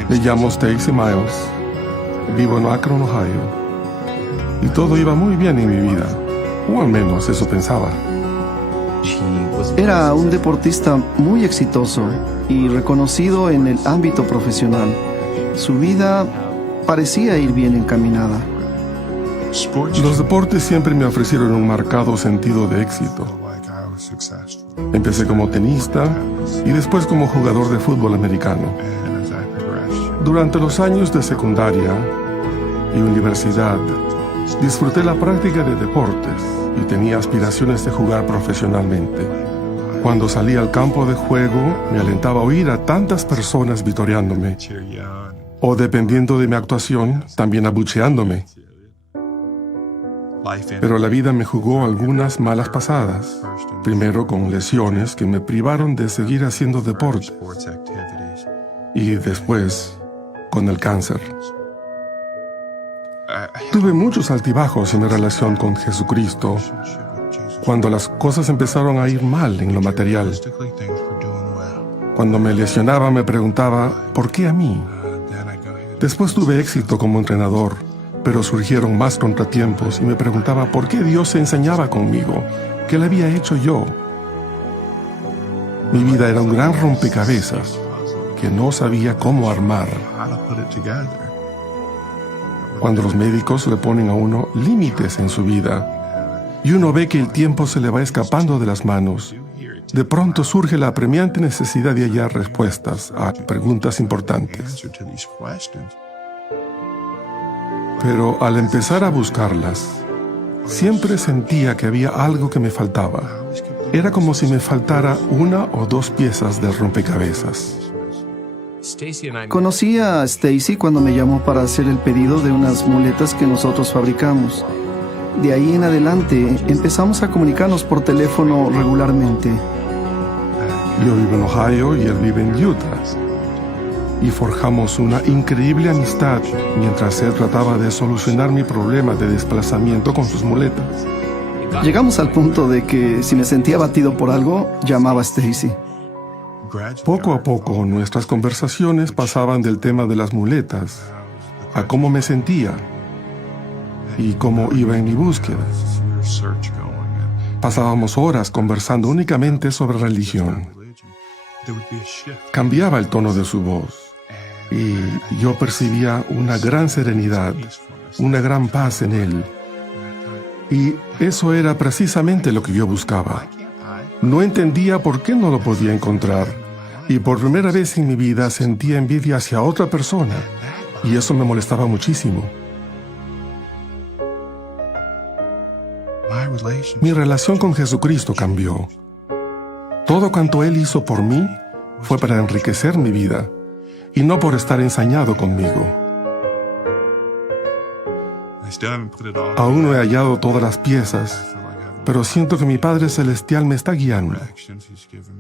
Me llamo Stacy Miles, vivo en Akron, Ohio, y todo iba muy bien en mi vida, o al menos eso pensaba. Era un deportista muy exitoso y reconocido en el ámbito profesional. Su vida parecía ir bien encaminada. Los deportes siempre me ofrecieron un marcado sentido de éxito. Empecé como tenista y después como jugador de fútbol americano. Durante los años de secundaria y universidad, disfruté la práctica de deportes y tenía aspiraciones de jugar profesionalmente. Cuando salí al campo de juego, me alentaba a oír a tantas personas vitoreándome, o dependiendo de mi actuación, también abucheándome. Pero la vida me jugó algunas malas pasadas, primero con lesiones que me privaron de seguir haciendo deporte, y después con el cáncer. Tuve muchos altibajos en mi relación con Jesucristo cuando las cosas empezaron a ir mal en lo material. Cuando me lesionaba me preguntaba, ¿por qué a mí? Después tuve éxito como entrenador, pero surgieron más contratiempos y me preguntaba por qué Dios se ensañaba conmigo, qué le había hecho yo. Mi vida era un gran rompecabezas que no sabía cómo armar. Cuando los médicos le ponen a uno límites en su vida y uno ve que el tiempo se le va escapando de las manos, de pronto surge la apremiante necesidad de hallar respuestas a preguntas importantes. Pero al empezar a buscarlas, siempre sentía que había algo que me faltaba. Era como si me faltara una o dos piezas del rompecabezas. Conocí a Stacy cuando me llamó para hacer el pedido de unas muletas que nosotros fabricamos. De ahí en adelante empezamos a comunicarnos por teléfono regularmente. Yo vivo en Ohio y él vive en Utah. Y forjamos una increíble amistad mientras él trataba de solucionar mi problema de desplazamiento con sus muletas. Llegamos al punto de que si me sentía abatido por algo, llamaba a Stacy. Poco a poco nuestras conversaciones pasaban del tema de las muletas a cómo me sentía y cómo iba en mi búsqueda. Pasábamos horas conversando únicamente sobre religión. Cambiaba el tono de su voz y yo percibía una gran serenidad, una gran paz en él. Y eso era precisamente lo que yo buscaba. No entendía por qué no lo podía encontrar. Y por primera vez en mi vida sentía envidia hacia otra persona. Y eso me molestaba muchísimo. Mi relación con Jesucristo cambió. Todo cuanto Él hizo por mí fue para enriquecer mi vida y no por estar ensañado conmigo. Aún no he hallado todas las piezas, pero siento que mi Padre Celestial me está guiando.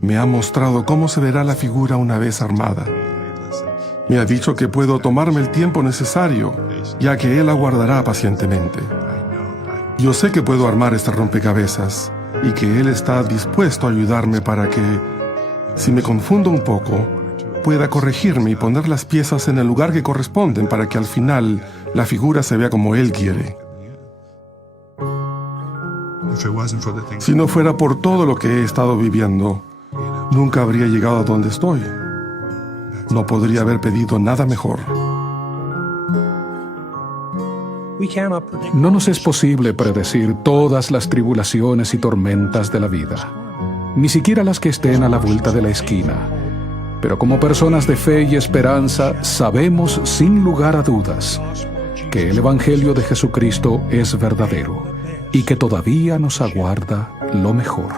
Me ha mostrado cómo se verá la figura una vez armada. Me ha dicho que puedo tomarme el tiempo necesario, ya que Él aguardará pacientemente. Yo sé que puedo armar este rompecabezas y que Él está dispuesto a ayudarme para que, si me confundo un poco, pueda corregirme y poner las piezas en el lugar que corresponden para que al final la figura se vea como Él quiere. Si no fuera por todo lo que he estado viviendo, nunca habría llegado a donde estoy. No podría haber pedido nada mejor. No nos es posible predecir todas las tribulaciones y tormentas de la vida, ni siquiera las que estén a la vuelta de la esquina. Pero como personas de fe y esperanza, sabemos sin lugar a dudas que el Evangelio de Jesucristo es verdadero y que todavía nos aguarda lo mejor.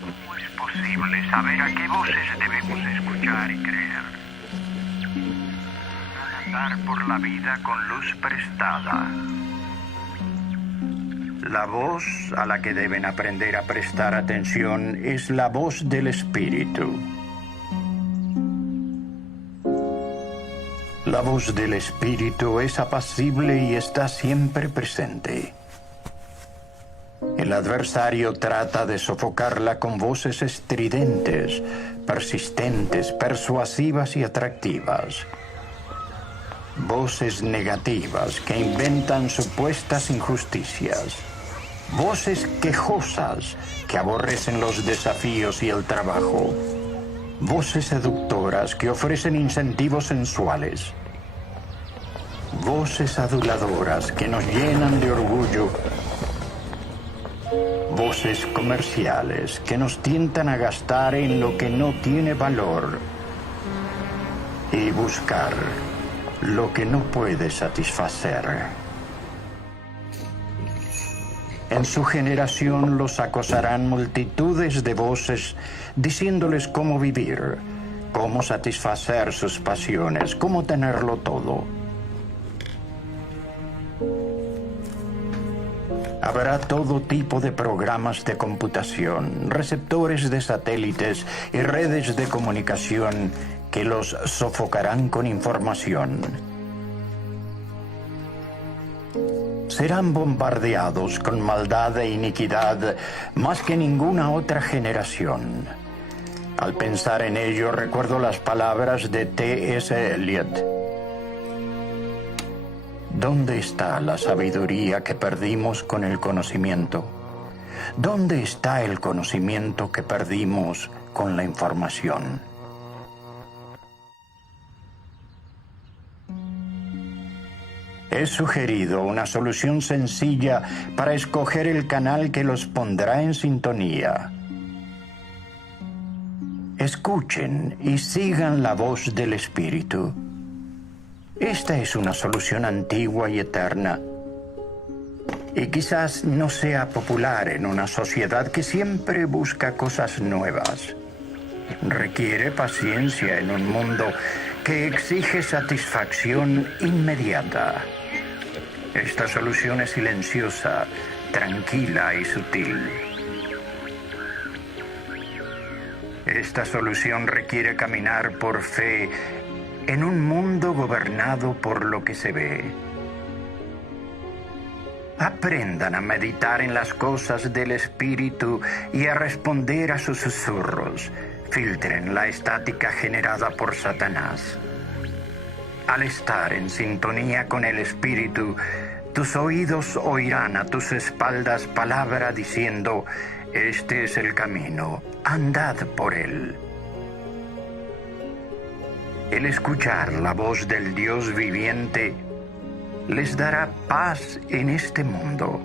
¿Cómo es posible saber a qué voces debemos escuchar y creer? Andar por la vida con luz prestada. La voz a la que deben aprender a prestar atención es la voz del Espíritu. La voz del Espíritu es apacible y está siempre presente. El adversario trata de sofocarla con voces estridentes, persistentes, persuasivas y atractivas. Voces negativas que inventan supuestas injusticias. Voces quejosas que aborrecen los desafíos y el trabajo. Voces seductoras que ofrecen incentivos sensuales. Voces aduladoras que nos llenan de orgullo. Voces comerciales que nos tientan a gastar en lo que no tiene valor y buscar lo que no puede satisfacer. En su generación los acosarán multitudes de voces diciéndoles cómo vivir, cómo satisfacer sus pasiones, cómo tenerlo todo. Habrá todo tipo de programas de computación, receptores de satélites y redes de comunicación que los sofocarán con información. Serán bombardeados con maldad e iniquidad más que ninguna otra generación. Al pensar en ello, recuerdo las palabras de T.S. Eliot. ¿Dónde está la sabiduría que perdimos con el conocimiento? ¿Dónde está el conocimiento que perdimos con la información? He sugerido una solución sencilla para escoger el canal que los pondrá en sintonía. Escuchen y sigan la voz del Espíritu. Esta es una solución antigua y eterna. Y quizás no sea popular en una sociedad que siempre busca cosas nuevas. Requiere paciencia en un mundo que exige satisfacción inmediata. Esta solución es silenciosa, tranquila y sutil. Esta solución requiere caminar por fe en un mundo gobernado por lo que se ve. Aprendan a meditar en las cosas del Espíritu y a responder a sus susurros. Filtren la estática generada por Satanás. Al estar en sintonía con el Espíritu, tus oídos oirán a tus espaldas palabra diciendo: este es el camino, andad por él. El escuchar la voz del Dios viviente les dará paz en este mundo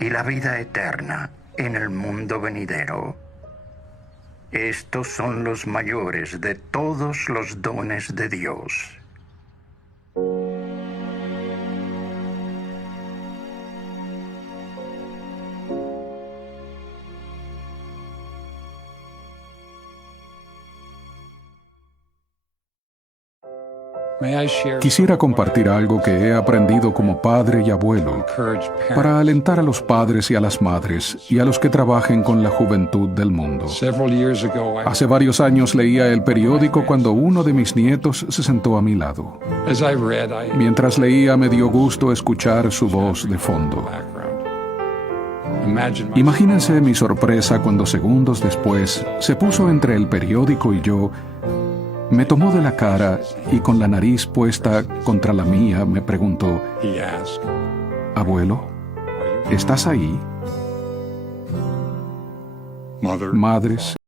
y la vida eterna en el mundo venidero. Estos son los mayores de todos los dones de Dios. Quisiera compartir algo que he aprendido como padre y abuelo para alentar a los padres y a las madres y a los que trabajen con la juventud del mundo. Hace varios años leía el periódico cuando uno de mis nietos se sentó a mi lado. Mientras leía me dio gusto escuchar su voz de fondo. Imagínense mi sorpresa cuando segundos después se puso entre el periódico y yo. Me tomó de la cara y con la nariz puesta contra la mía me preguntó: «Abuelo, ¿estás ahí?» Madres